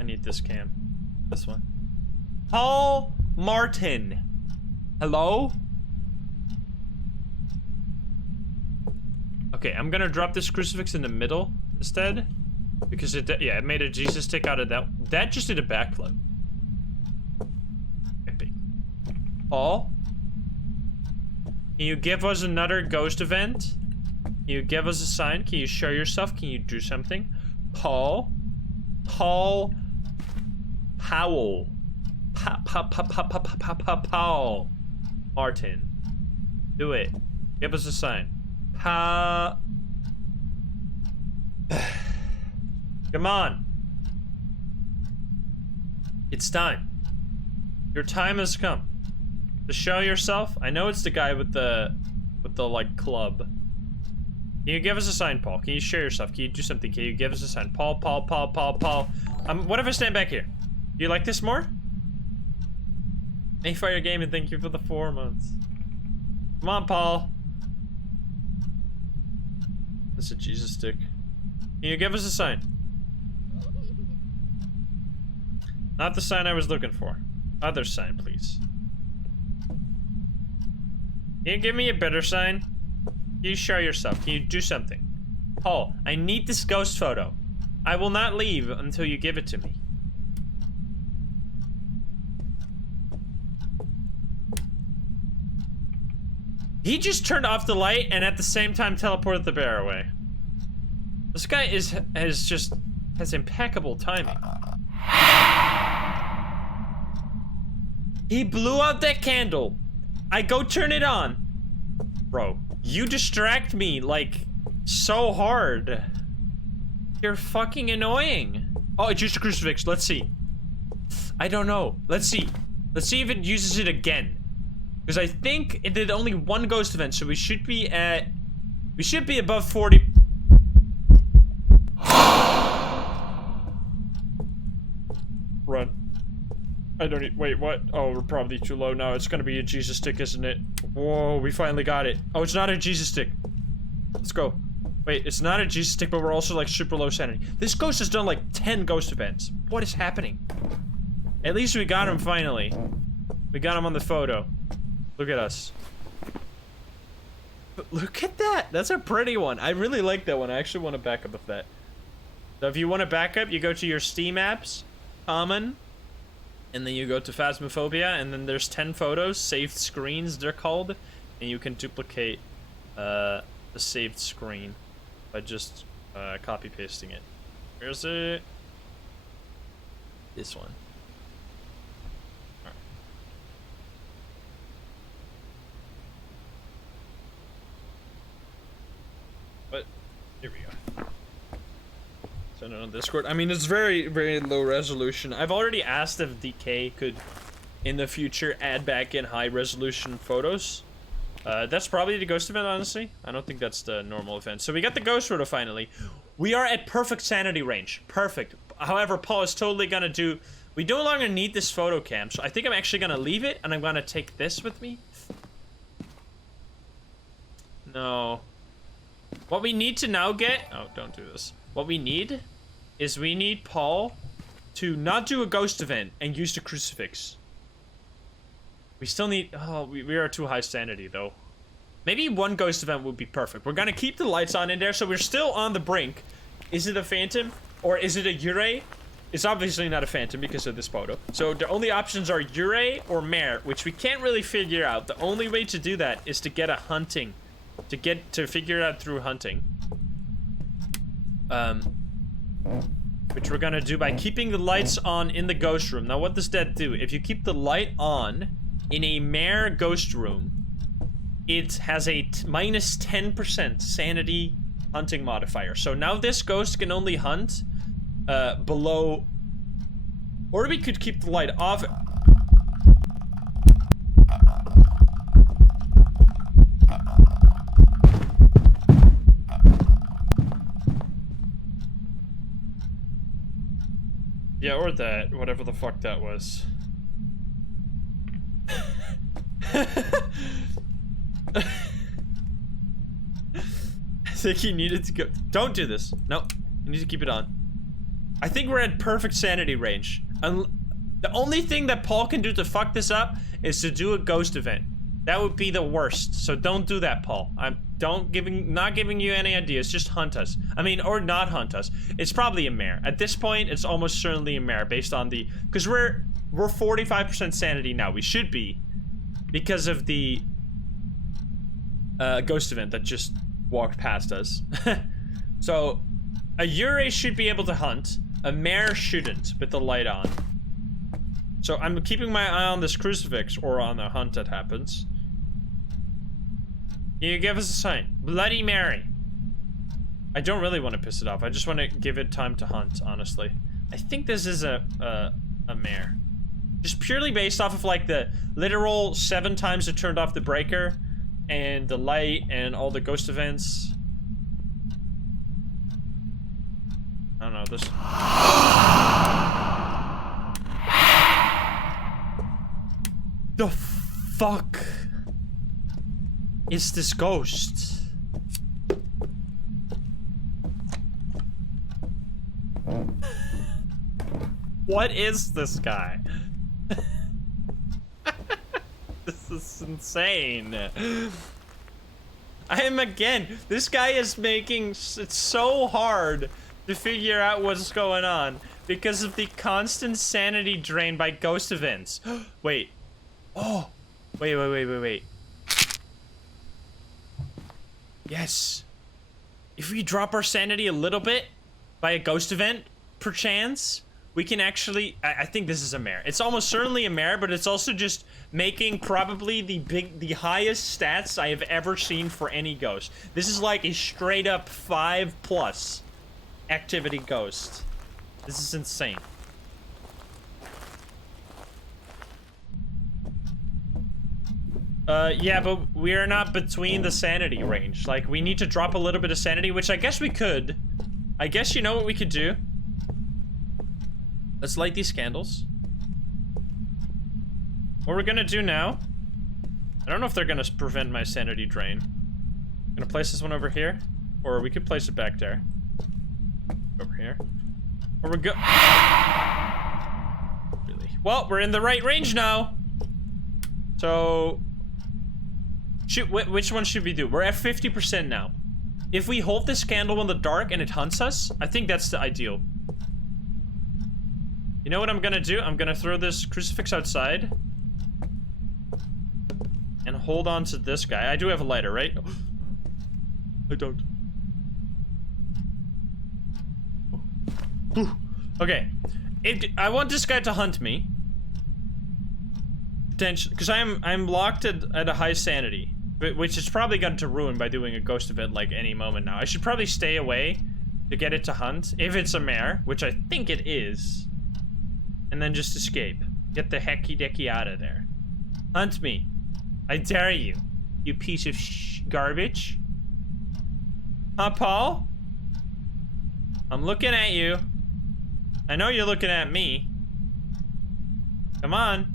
I need this cam. This one. Paul Martin. Hello? Okay, I'm gonna drop this crucifix in the middle instead. Because it made a Jesus stick out of that. That just did a backflip. Epic. Paul? Can you give us another ghost event? Can you give us a sign? Can you show yourself? Can you do something? Paul? Paul Powell. Paul Martin. Do it. Give us a sign. Come on. It's time. Your time has come. To show yourself. I know it's the guy with the like club. Can you give us a sign, Paul? Can you show yourself? Can you do something? Can you give us a sign? Paul. What if I stand back here? Do you like this more? Mayfire Gaming, thank you for the 4 months. Come on, Paul. That's a Jesus stick. Can you give us a sign? Not the sign I was looking for. Other sign, please. Can you give me a better sign? Can you show yourself? Can you do something? Paul, I need this ghost photo. I will not leave until you give it to me. He just turned off the light and at the same time teleported the bear away. This guy has impeccable timing. He blew out that candle. I go turn it on. Bro, you distract me like so hard. You're fucking annoying. Oh, it used a crucifix. Let's see. I don't know. Let's see. Let's see if it uses it again. Because I think it did only one ghost event, so we should be above 40. Run. I don't need, wait, what? Oh, we're probably too low now. It's gonna be a Jesus stick, isn't it? Whoa, we finally got it. Oh, it's not a Jesus stick. Let's go. Wait, it's not a Jesus stick, but we're also like super low sanity. This ghost has done like 10 ghost events. What is happening? At least we got him finally. We got him on the photo. Look at us. But look at that. That's a pretty one. I really like that one. I actually want a backup of that. So if you want a backup, you go to your Steam apps, common, and then you go to Phasmophobia, and then there's 10 photos, saved screens they're called, and you can duplicate the saved screen by just copy pasting it. Where's it? This one. But here we go. Send it on Discord. I mean, it's very, very low resolution. I've already asked if DK could, in the future, add back in high resolution photos. That's probably the ghost event, honestly. I don't think that's the normal event. So we got the ghost photo finally. We are at perfect sanity range. Perfect. However, Paul is totally gonna do... We no longer need this photo cam, so I think I'm actually gonna leave it, and I'm gonna take this with me. No. What we need to now get... Oh, don't do this. What we need is we need Paul to not do a ghost event and use the crucifix. We still need... Oh, we are too high sanity, though. Maybe one ghost event would be perfect. We're gonna keep the lights on in there, so we're still on the brink. Is it a phantom? Or is it a Yurei? It's obviously not a phantom because of this photo. So the only options are Yurei or Mare, which we can't really figure out. The only way to do that is to get a hunting. To figure it out through hunting. Which we're gonna do by keeping the lights on in the ghost room. Now, what does that do? If you keep the light on in a Mare ghost room, it has a minus 10% sanity hunting modifier. So now this ghost can only hunt below... Or we could keep the light off. Yeah, or that, whatever the fuck that was. I think he needed to go. Don't do this. No, you need to keep it on. I think we're at perfect sanity range. The only thing that Paul can do to fuck this up is to do a ghost event. That would be the worst. So don't do that, Paul. I'm not giving you any ideas. Just hunt us. I mean, or not hunt us. It's probably a mare. At this point, it's almost certainly a mare based on the, because we're 45% sanity now. We should be, because of the ghost event that just walked past us. So a Yurei should be able to hunt. A mare shouldn't with the light on. So I'm keeping my eye on this crucifix or on the hunt that happens. Can you give us a sign? Bloody Mary. I don't really want to piss it off. I just want to give it time to hunt, honestly. I think this is a mare. Just purely based off of like the literal 7 times it turned off the breaker and the light and all the ghost events. I don't know, this... The fuck is this ghost? What is this guy? This is insane. This guy is making it so hard to figure out what's going on because of the constant sanity drain by ghost events. Wait. Oh, wait. Yes. If we drop our sanity a little bit by a ghost event, perchance, we can actually, I think this is a mare. It's almost certainly a mare, but it's also just making probably the highest stats I have ever seen for any ghost. This is like a straight up 5+ activity ghost. This is insane. Yeah, but we're not between the sanity range. Like, we need to drop a little bit of sanity, which I guess we could. I guess you know what we could do? Let's light these candles. What we're gonna do now... I don't know if they're gonna prevent my sanity drain. I'm gonna place this one over here. Or we could place it back there. Over here. Or we go... Really? Well, we're in the right range now! So... Which one should we do? We're at 50% now. If we hold this candle in the dark and it hunts us, I think that's the ideal. You know what I'm gonna do? I'm gonna throw this crucifix outside. And hold on to this guy. I do have a lighter, right? I don't. Okay. I want this guy to hunt me. Because I'm locked at a high sanity. Which is probably going to ruin by doing a ghost event like any moment now. I should probably stay away to get it to hunt. If it's a mare, which I think it is. And then just escape. Get the hecky decky out of there. Hunt me. I dare you. You piece of garbage. Huh, Paul? I'm looking at you. I know you're looking at me. Come on.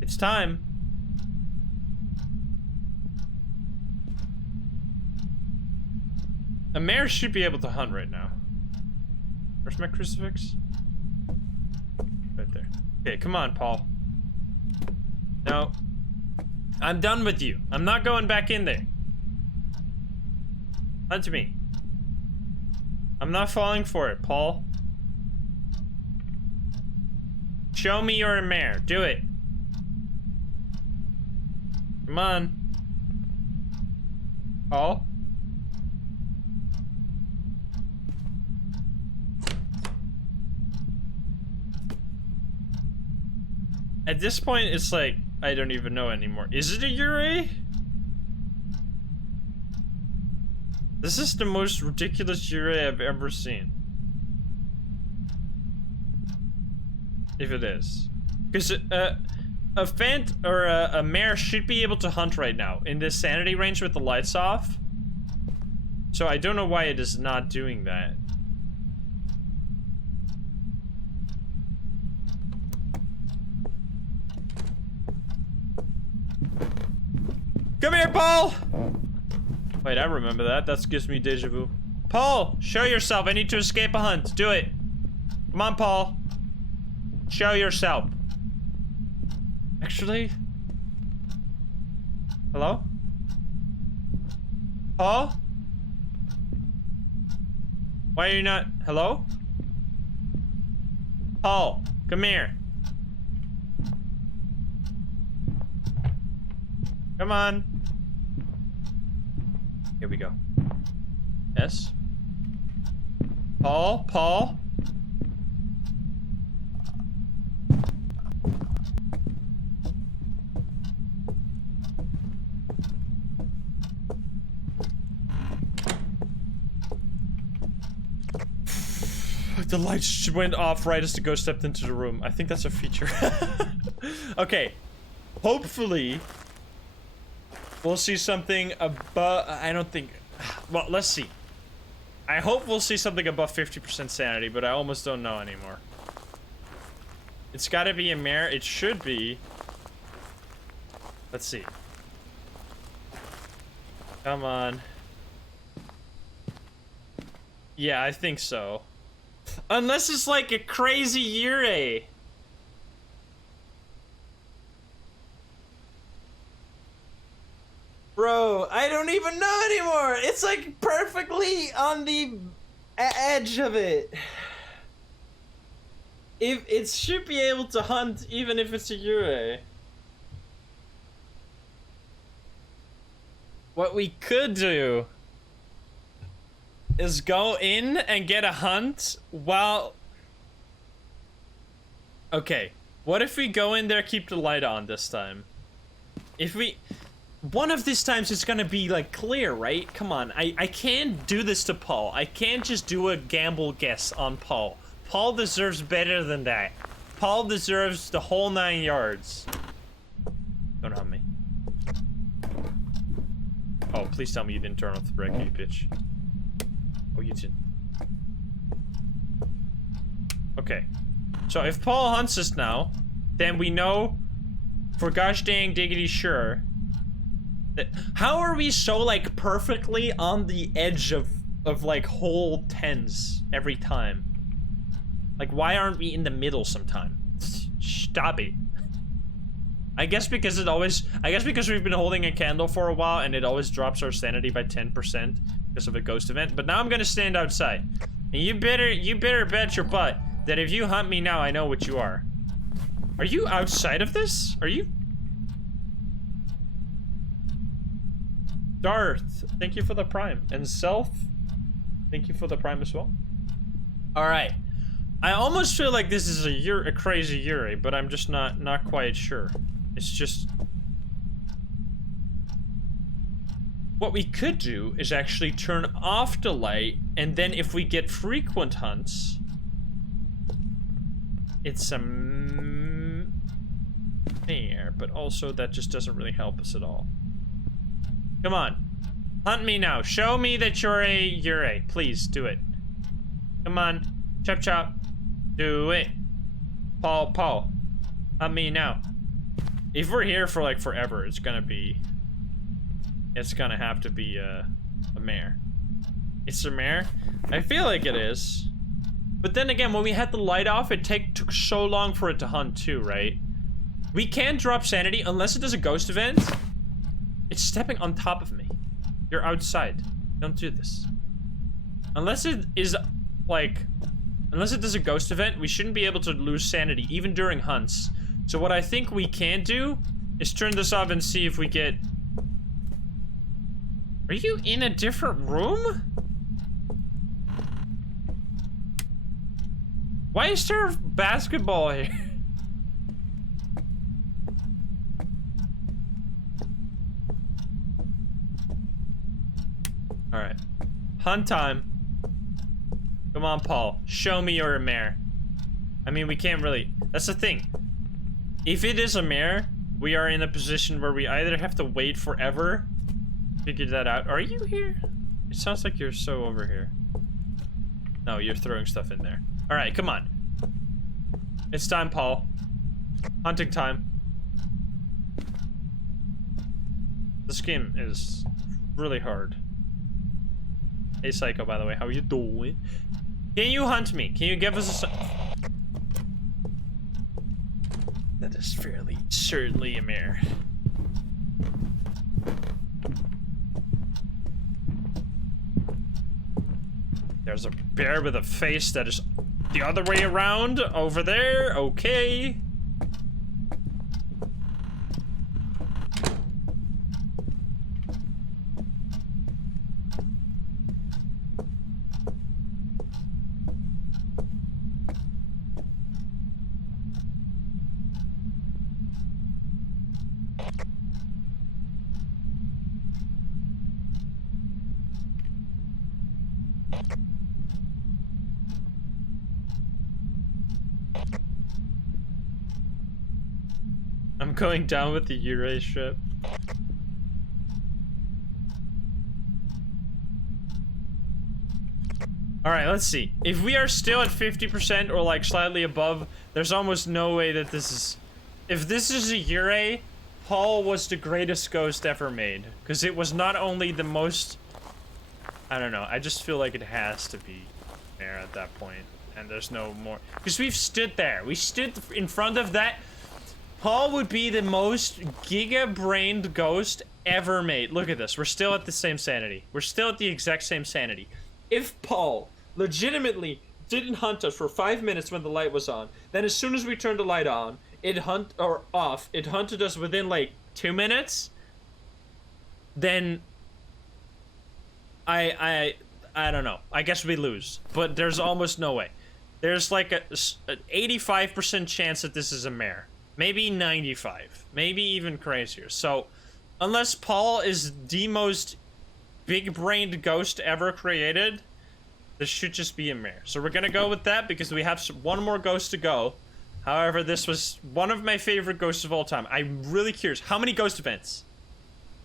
It's time. A mare should be able to hunt right now. Where's my crucifix? Right there. Okay, come on, Paul. No. I'm done with you. I'm not going back in there. Hunt me. I'm not falling for it, Paul. Show me you're a mare. Do it. Come on. Paul? At this point, it's like, I don't even know anymore. Is it a Yurei? This is the most ridiculous Yurei I've ever seen. If it is. Because a mare should be able to hunt right now in this sanity range with the lights off. So I don't know why it is not doing that. Come here, Paul! Wait, I remember that. That gives me deja vu. Paul, show yourself. I need to escape a hunt. Do it. Come on, Paul. Show yourself. Actually... Hello? Paul? Why are you not... Hello? Paul, come here. Come on. Here we go. Yes? Paul? Paul? The lights went off right as the ghost stepped into the room. I think that's a feature. Okay. Hopefully, we'll see something above... I don't think... Well, let's see. I hope we'll see something above 50% sanity, but I almost don't know anymore. It's gotta be a mare. It should be. Let's see. Come on. Yeah, I think so. Unless it's like a crazy Yurei. Bro, I don't even know anymore. It's like perfectly on the edge of it. If it should be able to hunt even if it's a Yurei. What we could do is go in and get a hunt while... Okay, what if we go in there, keep the light on this time? If we... One of these times it's gonna be, like, clear, right? Come on, I can't do this to Paul. I can't just do a gamble guess on Paul. Paul deserves better than that. Paul deserves the whole 9 yards. Don't harm me. Oh, please tell me you didn't turn off the brake, you bitch. Oh, you didn't. Okay. So if Paul hunts us now, then we know for gosh dang diggity sure that... How are we so, like, perfectly on the edge of like, whole 10s every time? Like, why aren't we in the middle sometime? Stop it. I guess because it always... I guess because we've been holding a candle for a while and it always drops our sanity by 10%. Because of a ghost event, but now I'm gonna stand outside. And you better bet your butt that if you hunt me now, I know what you are. Are you outside of this? Are you? Darth, thank you for the prime. And Self, thank you for the prime as well. Alright. I almost feel like this is a crazy Yurei, but I'm just not quite sure. It's just... What we could do is actually turn off the light, and then if we get frequent hunts, it's a mare, but also that just doesn't really help us at all. Come on, hunt me now. Show me that you're a Yurei. Please do it. Come on, chop chop, do it. Paul, hunt me now. If we're here for like forever, it's gonna have to be a mare. It's a mare? I feel like it is. But then again, when we had the light off, it took so long for it to hunt too, right? We can't drop sanity unless it does a ghost event. It's stepping on top of me. You're outside. Don't do this. Unless it is, like... Unless it does a ghost event, we shouldn't be able to lose sanity, even during hunts. So what I think we can do is turn this off and see if we get... Are you in a different room? Why is there a basketball here? Alright. Hunt time. Come on, Paul. Show me you're a mare. I mean, we can't really... That's the thing. If it is a mare, we are in a position where we either have to wait forever... Figure that out. Are you here? It sounds like you're so over here. No, you're throwing stuff in there. Alright, come on. It's time, Paul. Hunting time. This game is really hard. Hey, Psycho, by the way, how are you doing? Can you hunt me? Can you give us a... That is fairly certainly a mare. There's a bear with a face that is the other way around over there. Okay. I'm going down with the U-Ray ship. Alright, let's see. If we are still at 50% or like slightly above, there's almost no way that this is... If this is a Ure, Paul was the greatest ghost ever made. Because it was not only the most... I don't know, I just feel like it has to be there at that point. And there's no more... Because we've stood there. We stood in front of that... Paul would be the most giga-brained ghost ever made. Look at this. We're still at the same sanity. We're still at the exact same sanity. If Paul legitimately didn't hunt us for 5 minutes when the light was on, then as soon as we turned the light on, it hunted us within like 2 minutes, then I don't know. I guess we lose. But there's almost no way. There's like an 85% chance that this is a mare. Maybe 95. Maybe even crazier. So, unless Paul is the most big-brained ghost ever created, this should just be a mare. So we're gonna go with that because we have one more ghost to go. However, this was one of my favorite ghosts of all time. I'm really curious. How many ghost events?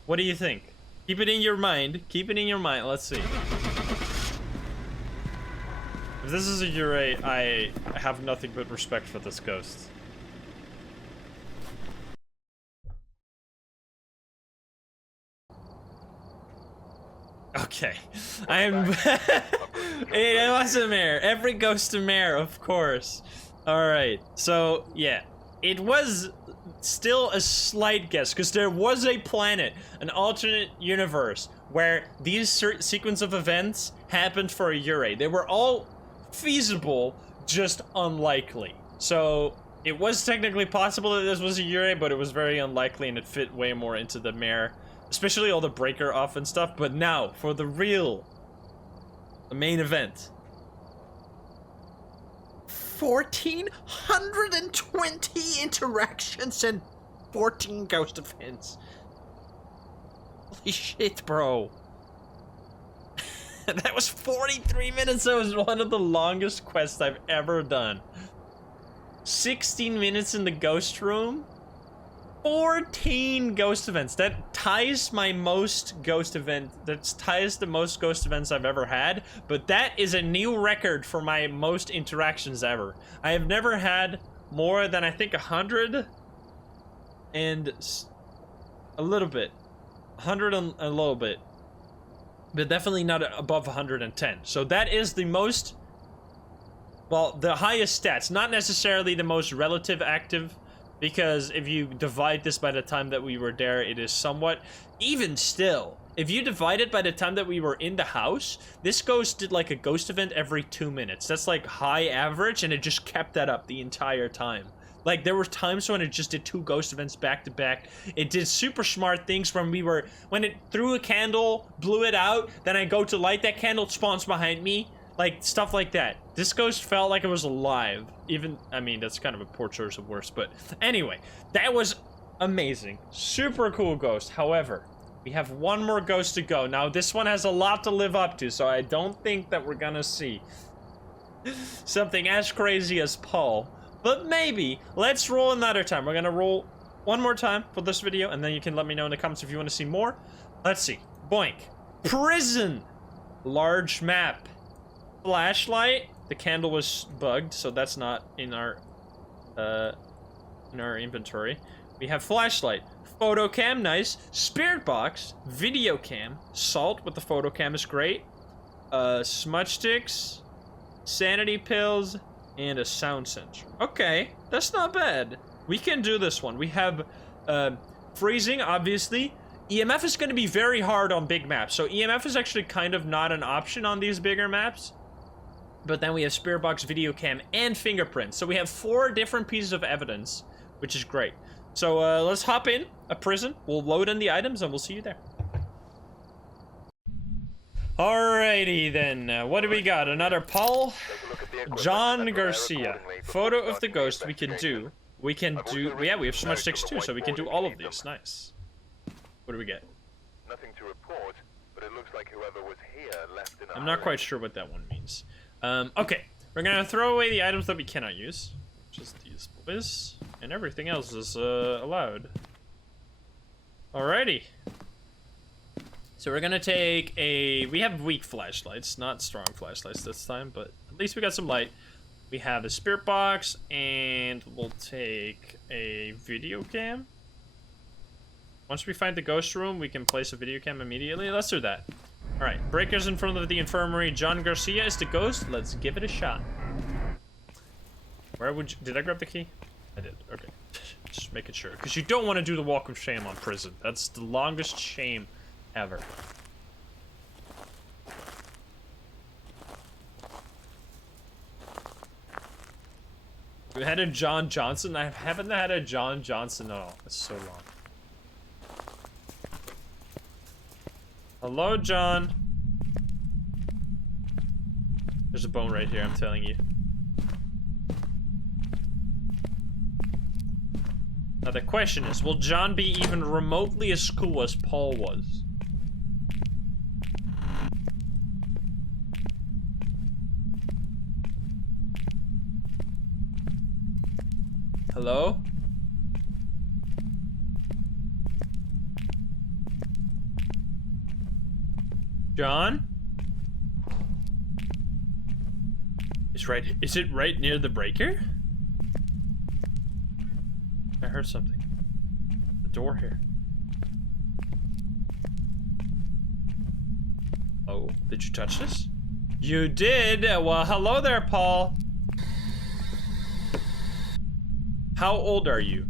What do you think? Keep it in your mind. Keep it in your mind. Let's see. If this is a Ure, I have nothing but respect for this ghost. Okay, I'm. It was a mare. Every ghost a mare, of course. All right, so yeah, it was still a slight guess because there was a planet, an alternate universe where these sequence of events happened for a Ure. They were all feasible, just unlikely. So it was technically possible that this was a Ure, but it was very unlikely, and it fit way more into the mare. Especially all the breaker off and stuff, but now, for the main event. 1,420 interactions and 14 ghost events. Holy shit, bro. That was 43 minutes, that was one of the longest quests I've ever done. 16 minutes in the ghost room. 14 ghost events. That ties my most ghost event. That ties the most ghost events I've ever had. But that is a new record for my most interactions ever. I have never had more than I think 100 and a little bit. 100 and a little bit. But definitely not above 110. So that is the most, well, the highest stats. Not necessarily the most relative active. Because if you divide this by the time that we were there, it is somewhat... Even still, if you divide it by the time that we were in the house, this ghost did like a ghost event every 2 minutes. That's like high average, and it just kept that up the entire time. Like, there were times when it just did 2 ghost events back to back. It did super smart things when it threw a candle, blew it out, then I go to light that candle, it spawns behind me. Like, stuff like that. This ghost felt like it was alive. Even, I mean, that's kind of a poor choice of words, but anyway, that was amazing. Super cool ghost. However, we have one more ghost to go. Now, this one has a lot to live up to, so I don't think that we're gonna see something as crazy as Paul. But maybe. Let's roll another time. We're gonna roll one more time for this video, and then you can let me know in the comments if you want to see more. Let's see. Boink. Prison. Large map. Flashlight. The candle was bugged, so that's not in our inventory. We have flashlight, photo cam, nice, spirit box, video cam, salt with the photo cam is great, smudge sticks, sanity pills, and a sound sensor. Okay, that's not bad. We can do this one. We have freezing, obviously. EMF is going to be very hard on big maps, so EMF is actually kind of not an option on these bigger maps. But then we have spirit box, video cam, and fingerprints. So we have 4 different pieces of evidence, which is great. So let's hop in a prison. We'll load in the items, and we'll see you there. Alrighty then, what do we got? Another Paul? John Garcia. Photo of the ghost we can do. We can do, yeah, we have smudge sticks too, so we can do all of these. Nice. What do we get? Nothing to report, but it looks like whoever was here left in a I'm not quite sure what that one means. Okay, we're gonna throw away the items that we cannot use. Just these boys, and everything else is allowed. Alrighty. So we're gonna take we have weak flashlights, not strong flashlights this time, but at least we got some light. We have a spirit box, and we'll take a video cam. Once we find the ghost room, we can place a video cam immediately. Let's do that. Alright, breakers in front of the infirmary. John Garcia is the ghost. Let's give it a shot. Where would you... Did I grab the key? I did. Okay. Just making sure. Because you don't want to do the walk of shame on prison. That's the longest shame ever. We had a John Johnson. I haven't had a John Johnson at all. It's so long. Hello, John. There's a bone right here, I'm telling you. Now the question is, will John be even remotely as cool as Paul was? Hello? John? Is it right near the breaker? I heard something. The door here. Oh, did you touch this? You did? Well, hello there, Paul. How old are you?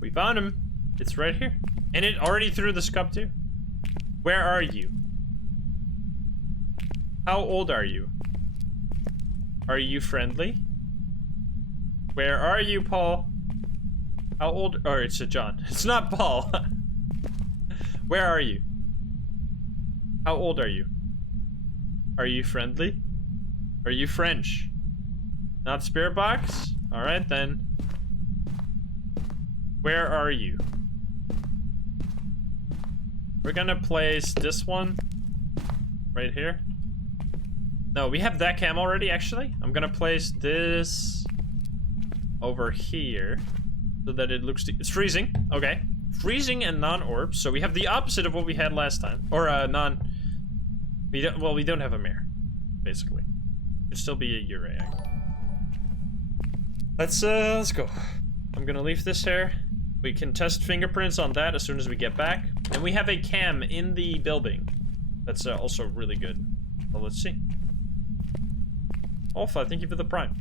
We found him. It's right here. And it already threw the scup too. Where are you? How old are you? Are you friendly? Where are you, Paul? How old? Oh, it's a John. It's not Paul. Where are you? How old are you? Are you friendly? Are you French? Not spirit box? Alright then. Where are you? We're gonna place this one right here. No, we have that cam already, actually. I'm gonna place this over here so that it looks... It's freezing. Okay. Freezing and non-orb. So we have the opposite of what we had last time. Or, non... Well, we don't have a mirror, basically. It'd still be a urea. Let's go. I'm gonna leave this here. We can test fingerprints on that as soon as we get back. And we have a cam in the building. That's also really good. Well, let's see. Alpha, thank you for the prime.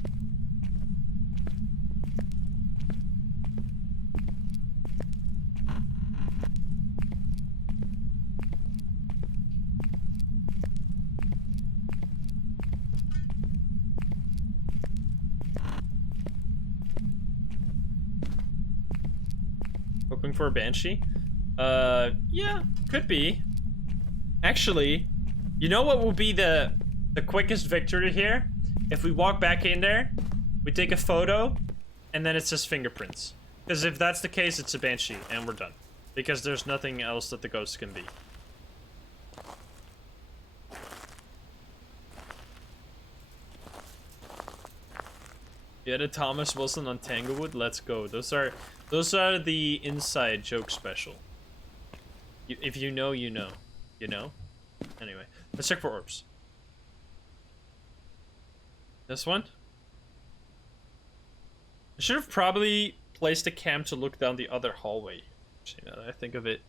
Hoping for a banshee? Yeah, could be. Actually, you know what will be the quickest victory here? If we walk back in there, we take a photo, and then it says fingerprints. Because if that's the case, it's a banshee, and we're done. Because there's nothing else that the ghost can be. You had a Thomas Wilson on Tanglewood? Let's go. Those are the inside joke special. If you know, you know. You know? Anyway, let's check for orbs. This one? should have probably placed a cam to look down the other hallway. Actually, now that I think of it.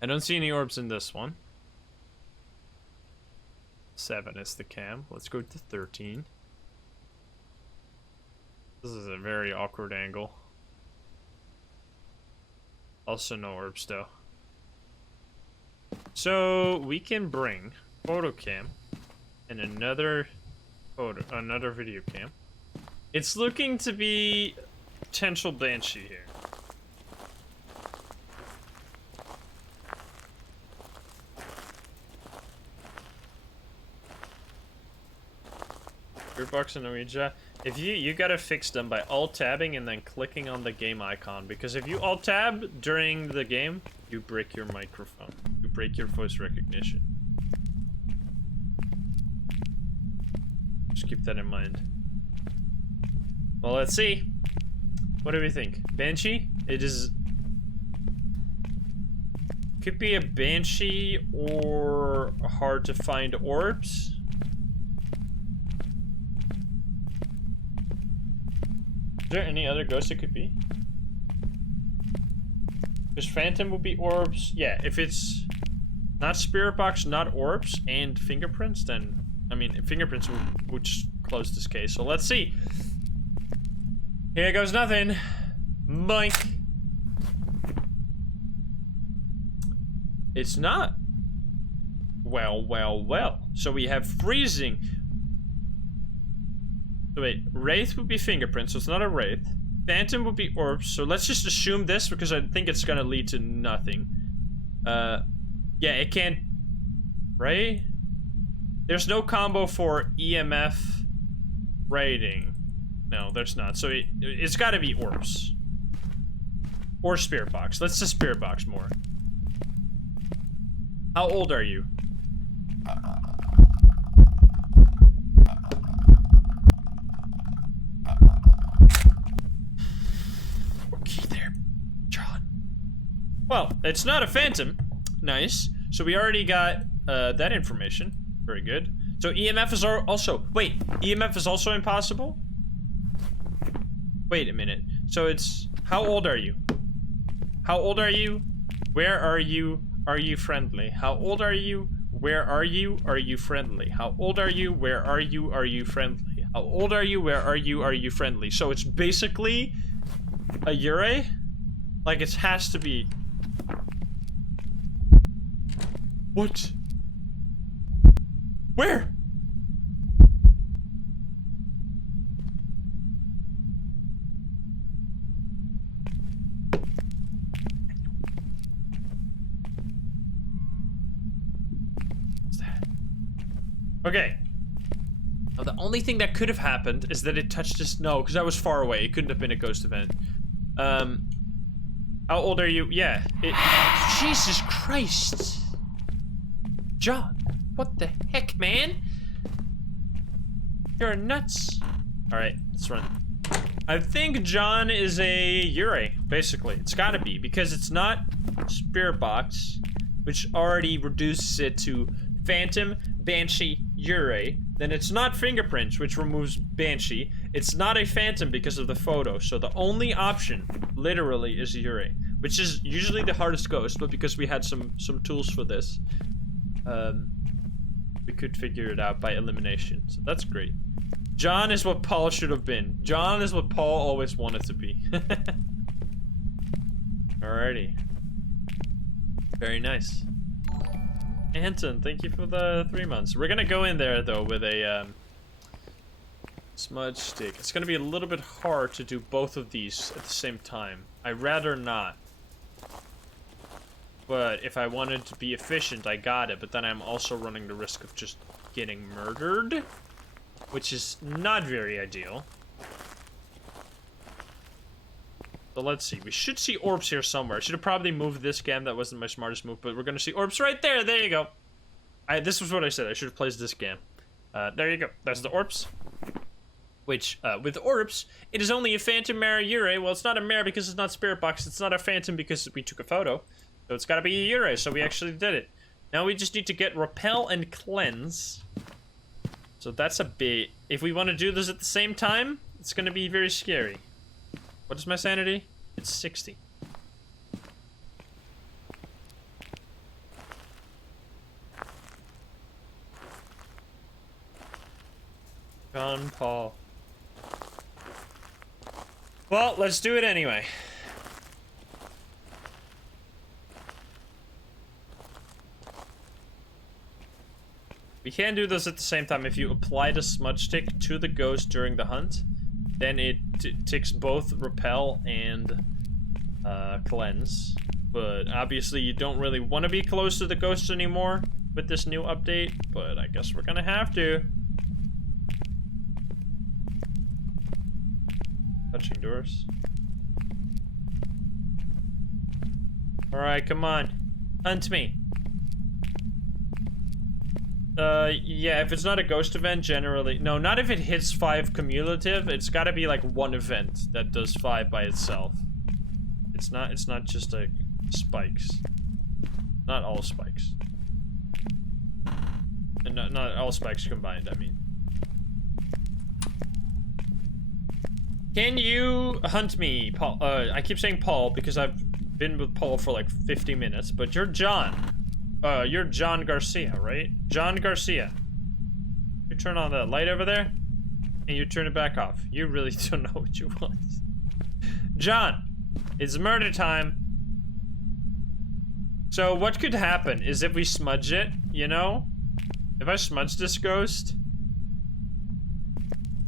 I don't see any orbs in this one. 7 is the cam. Let's go to 13. This is a very awkward angle. Also no orbs though. So we can bring photo cam and another video cam. It's looking to be potential Banshee here. Gearbox and Ouija. If you gotta fix them by alt-tabbing and then clicking on the game icon, because if you alt-tab during the game, you break your microphone. You break your voice recognition. Just keep that in mind. Well, let's see. What do we think? Banshee? It is... Could be a Banshee or hard to find orbs. Is there any other ghost it could be? Because Phantom would be orbs. Yeah, if it's not Spirit Box, not orbs, and fingerprints, then... I mean, fingerprints would just close this case. So let's see. Here goes nothing. Mike. It's not. Well, well, well. So we have freezing. So wait, Wraith would be fingerprints, so it's not a Wraith. Phantom would be orbs, so let's just assume this because I think it's gonna lead to nothing. Yeah, it can't... Right? There's no combo for EMF rating. No, there's not. So it's gotta be orbs. Or Spirit Box. Let's just Spirit Box more. How old are you? Okay there, John. Well, it's not a Phantom. Nice. So we already got that information. Very good. So EMF is also... Wait, EMF is also impossible? Wait a minute. So it's... How old are you? How old are you? Where are you? Are you friendly? How old are you? Where are you? Are you friendly? How old are you? Where are you? Are you friendly? How old are you? Where are you? Are you friendly? So it's basically a Yurei? Like it has to be... What? Where? What's that? Okay. Now, the only thing that could have happened is that it touched his... No, because that was far away. It couldn't have been a ghost event. How old are you? Yeah. Jesus Christ. John. What the heck, man? You're nuts. Alright, let's run. I think John is a Yurei, basically. It's gotta be, because it's not Spirit Box, which already reduces it to Phantom, Banshee, Yurei. Then it's not Fingerprints, which removes Banshee. It's not a Phantom because of the photo. So the only option, literally, is Yurei, which is usually the hardest ghost, but because we had some tools for this, we could figure it out by elimination. So that's great. John is what Paul should have been. John is what Paul always wanted to be. Alrighty. Very nice. Anton, thank you for the 3 months. We're gonna go in there though with a smudge stick. It's gonna be a little bit hard to do both of these at the same time. I'd rather not. But if I wanted to be efficient, I got it. But then I'm also running the risk of just getting murdered, which is not very ideal. So let's see. We should see orbs here somewhere. I should have probably moved this cam. That wasn't my smartest move, but we're going to see orbs right there. There you go. This was what I said. I should have placed this cam. There you go. That's the orbs. Which, with orbs, it is only a Phantom, Mare, Yurei. Well, it's not a Mare because it's not Spirit Box. It's not a Phantom because we took a photo. So it's gotta be a Yurei, so we actually did it. Now we just need to get Repel and Cleanse. So that's a bit... If we want to do this at the same time, it's gonna be very scary. What is my sanity? It's 60. John Paul. Well, let's do it anyway. We can do this at the same time. If you apply the smudge stick to the ghost during the hunt, then it ticks both repel and cleanse. But obviously you don't really want to be close to the ghosts anymore with this new update, but I guess we're gonna have to. Touching doors. Alright, come on. Hunt me. Yeah, if it's not a ghost event, generally... No, not if it hits 5 cumulative. It's gotta be, like, one event that does 5 by itself. It's not just, like, spikes. Not all spikes. And not all spikes combined, I mean. Can you hunt me, Paul? I keep saying Paul because I've been with Paul for, like, 50 minutes, but you're John. You're John Garcia, right? John Garcia. You turn on that light over there, and you turn it back off. You really don't know what you want. John, it's murder time. So what could happen is if we smudge it, you know? If I smudge this ghost,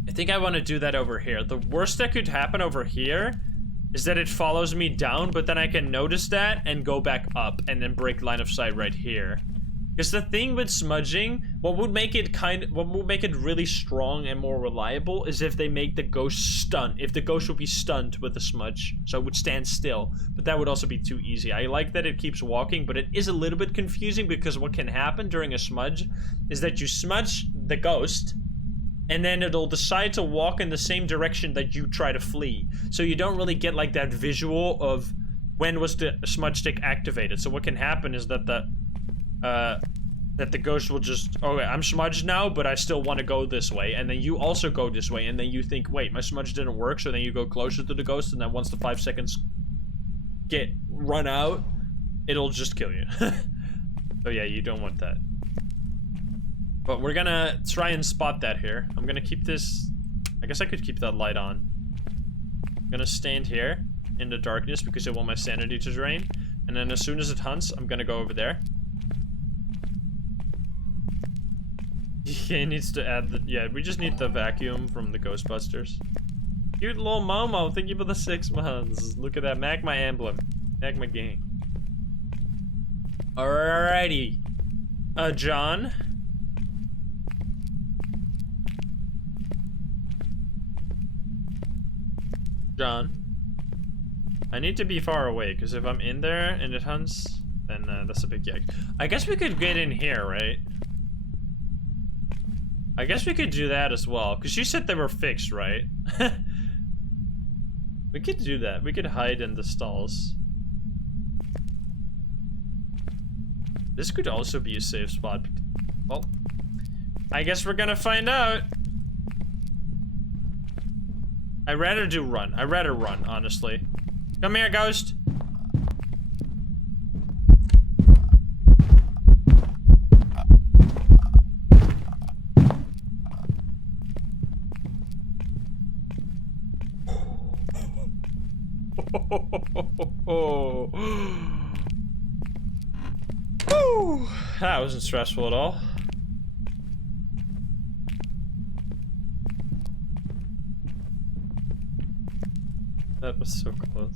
I think I want to do that over here. The worst that could happen over here is that it follows me down, but then I can notice that and go back up and then break line of sight right here. Because the thing with smudging, what would make it really strong and more reliable is if they make the ghost stun. If the ghost would be stunned with the smudge, so it would stand still. But that would also be too easy. I like that it keeps walking, but it is a little bit confusing because what can happen during a smudge is that you smudge the ghost, and then it'll decide to walk in the same direction that you try to flee. So you don't really get like that visual of when was the smudge stick activated. So what can happen is that the ghost will just, okay, I'm smudged now, but I still want to go this way. And then you also go this way, and then you think, wait, my smudge didn't work, so then you go closer to the ghost, and then once the 5 seconds run out, it'll just kill you. So yeah, you don't want that. But we're gonna try and spot that here. I'm gonna keep this... I guess I could keep that light on. I'm gonna stand here in the darkness because I want my sanity to drain. And then as soon as it hunts, I'm gonna go over there. He needs to add the... Yeah, we just need the vacuum from the Ghostbusters. Cute little Momo, thank you for the 6 months. Look at that, Magma emblem. Magma gang. Alrighty. John... John, I need to be far away, because if I'm in there and it hunts, then that's a big yikes. I guess we could get in here, right? I guess we could do that as well, because you said they were fixed, right? We could do that. We could hide in the stalls. This could also be a safe spot. Well, I guess we're gonna find out. I'd rather do run. I'd rather run, honestly. Come here, ghost. That wasn't stressful at all. That was so close.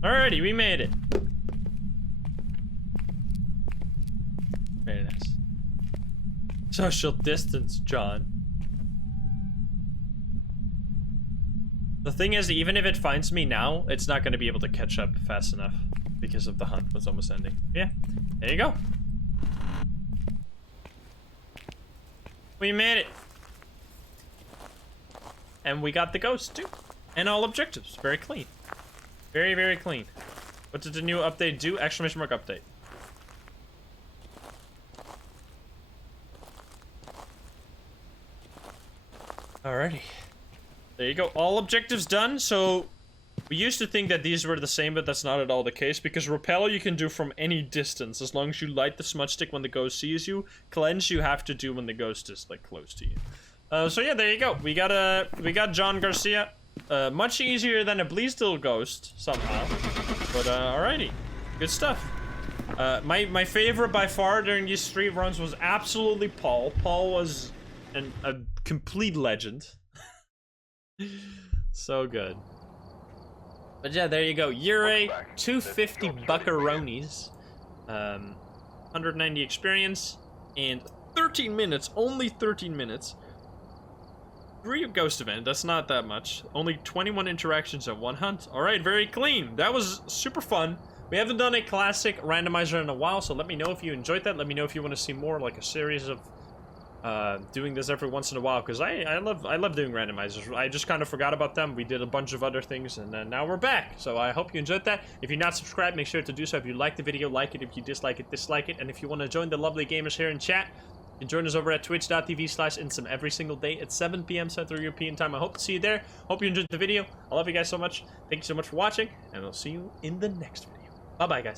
Alrighty, we made it. Very nice. Social distance, John. The thing is, even if it finds me now, it's not going to be able to catch up fast enough because of the hunt was almost ending. Yeah, there you go. We made it. And we got the ghost, too. And all objectives. Very clean. Very, very clean. What did the new update do? Exclamation mark update. Alrighty. There you go. All objectives done. So we used to think that these were the same, but that's not at all the case, because repel you can do from any distance as long as you light the smudge stick when the ghost sees you. Cleanse you have to do when the ghost is like close to you. So yeah, there you go. We got John Garcia. Much easier than a Bleasdale ghost somehow. But alrighty, good stuff. My favorite by far during these 3 runs was absolutely Paul. Paul was a complete legend. So good. But yeah, there you go. Yurei, 250 buckaroonies, 190 experience, and 13 minutes, only 13 minutes. 3 ghost event, that's not that much. Only 21 interactions and 1 hunt. Alright, very clean. That was super fun. We haven't done a classic randomizer in a while, so let me know if you enjoyed that. Let me know if you want to see more, like a series of doing this every once in a while, because I love doing randomizers. I just kind of forgot about them. We did a bunch of other things, and now we're back. So I hope you enjoyed that. If you're not subscribed, make sure to do so. If you like the video, like it. If you dislike it, dislike it. And if you want to join the lovely gamers here in chat, you can join us over at twitch.tv/Insym every single day at 7 p.m. Central European Time. I hope to see you there. Hope you enjoyed the video. I love you guys so much. Thank you so much for watching, and I'll see you in the next video. Bye-bye, guys.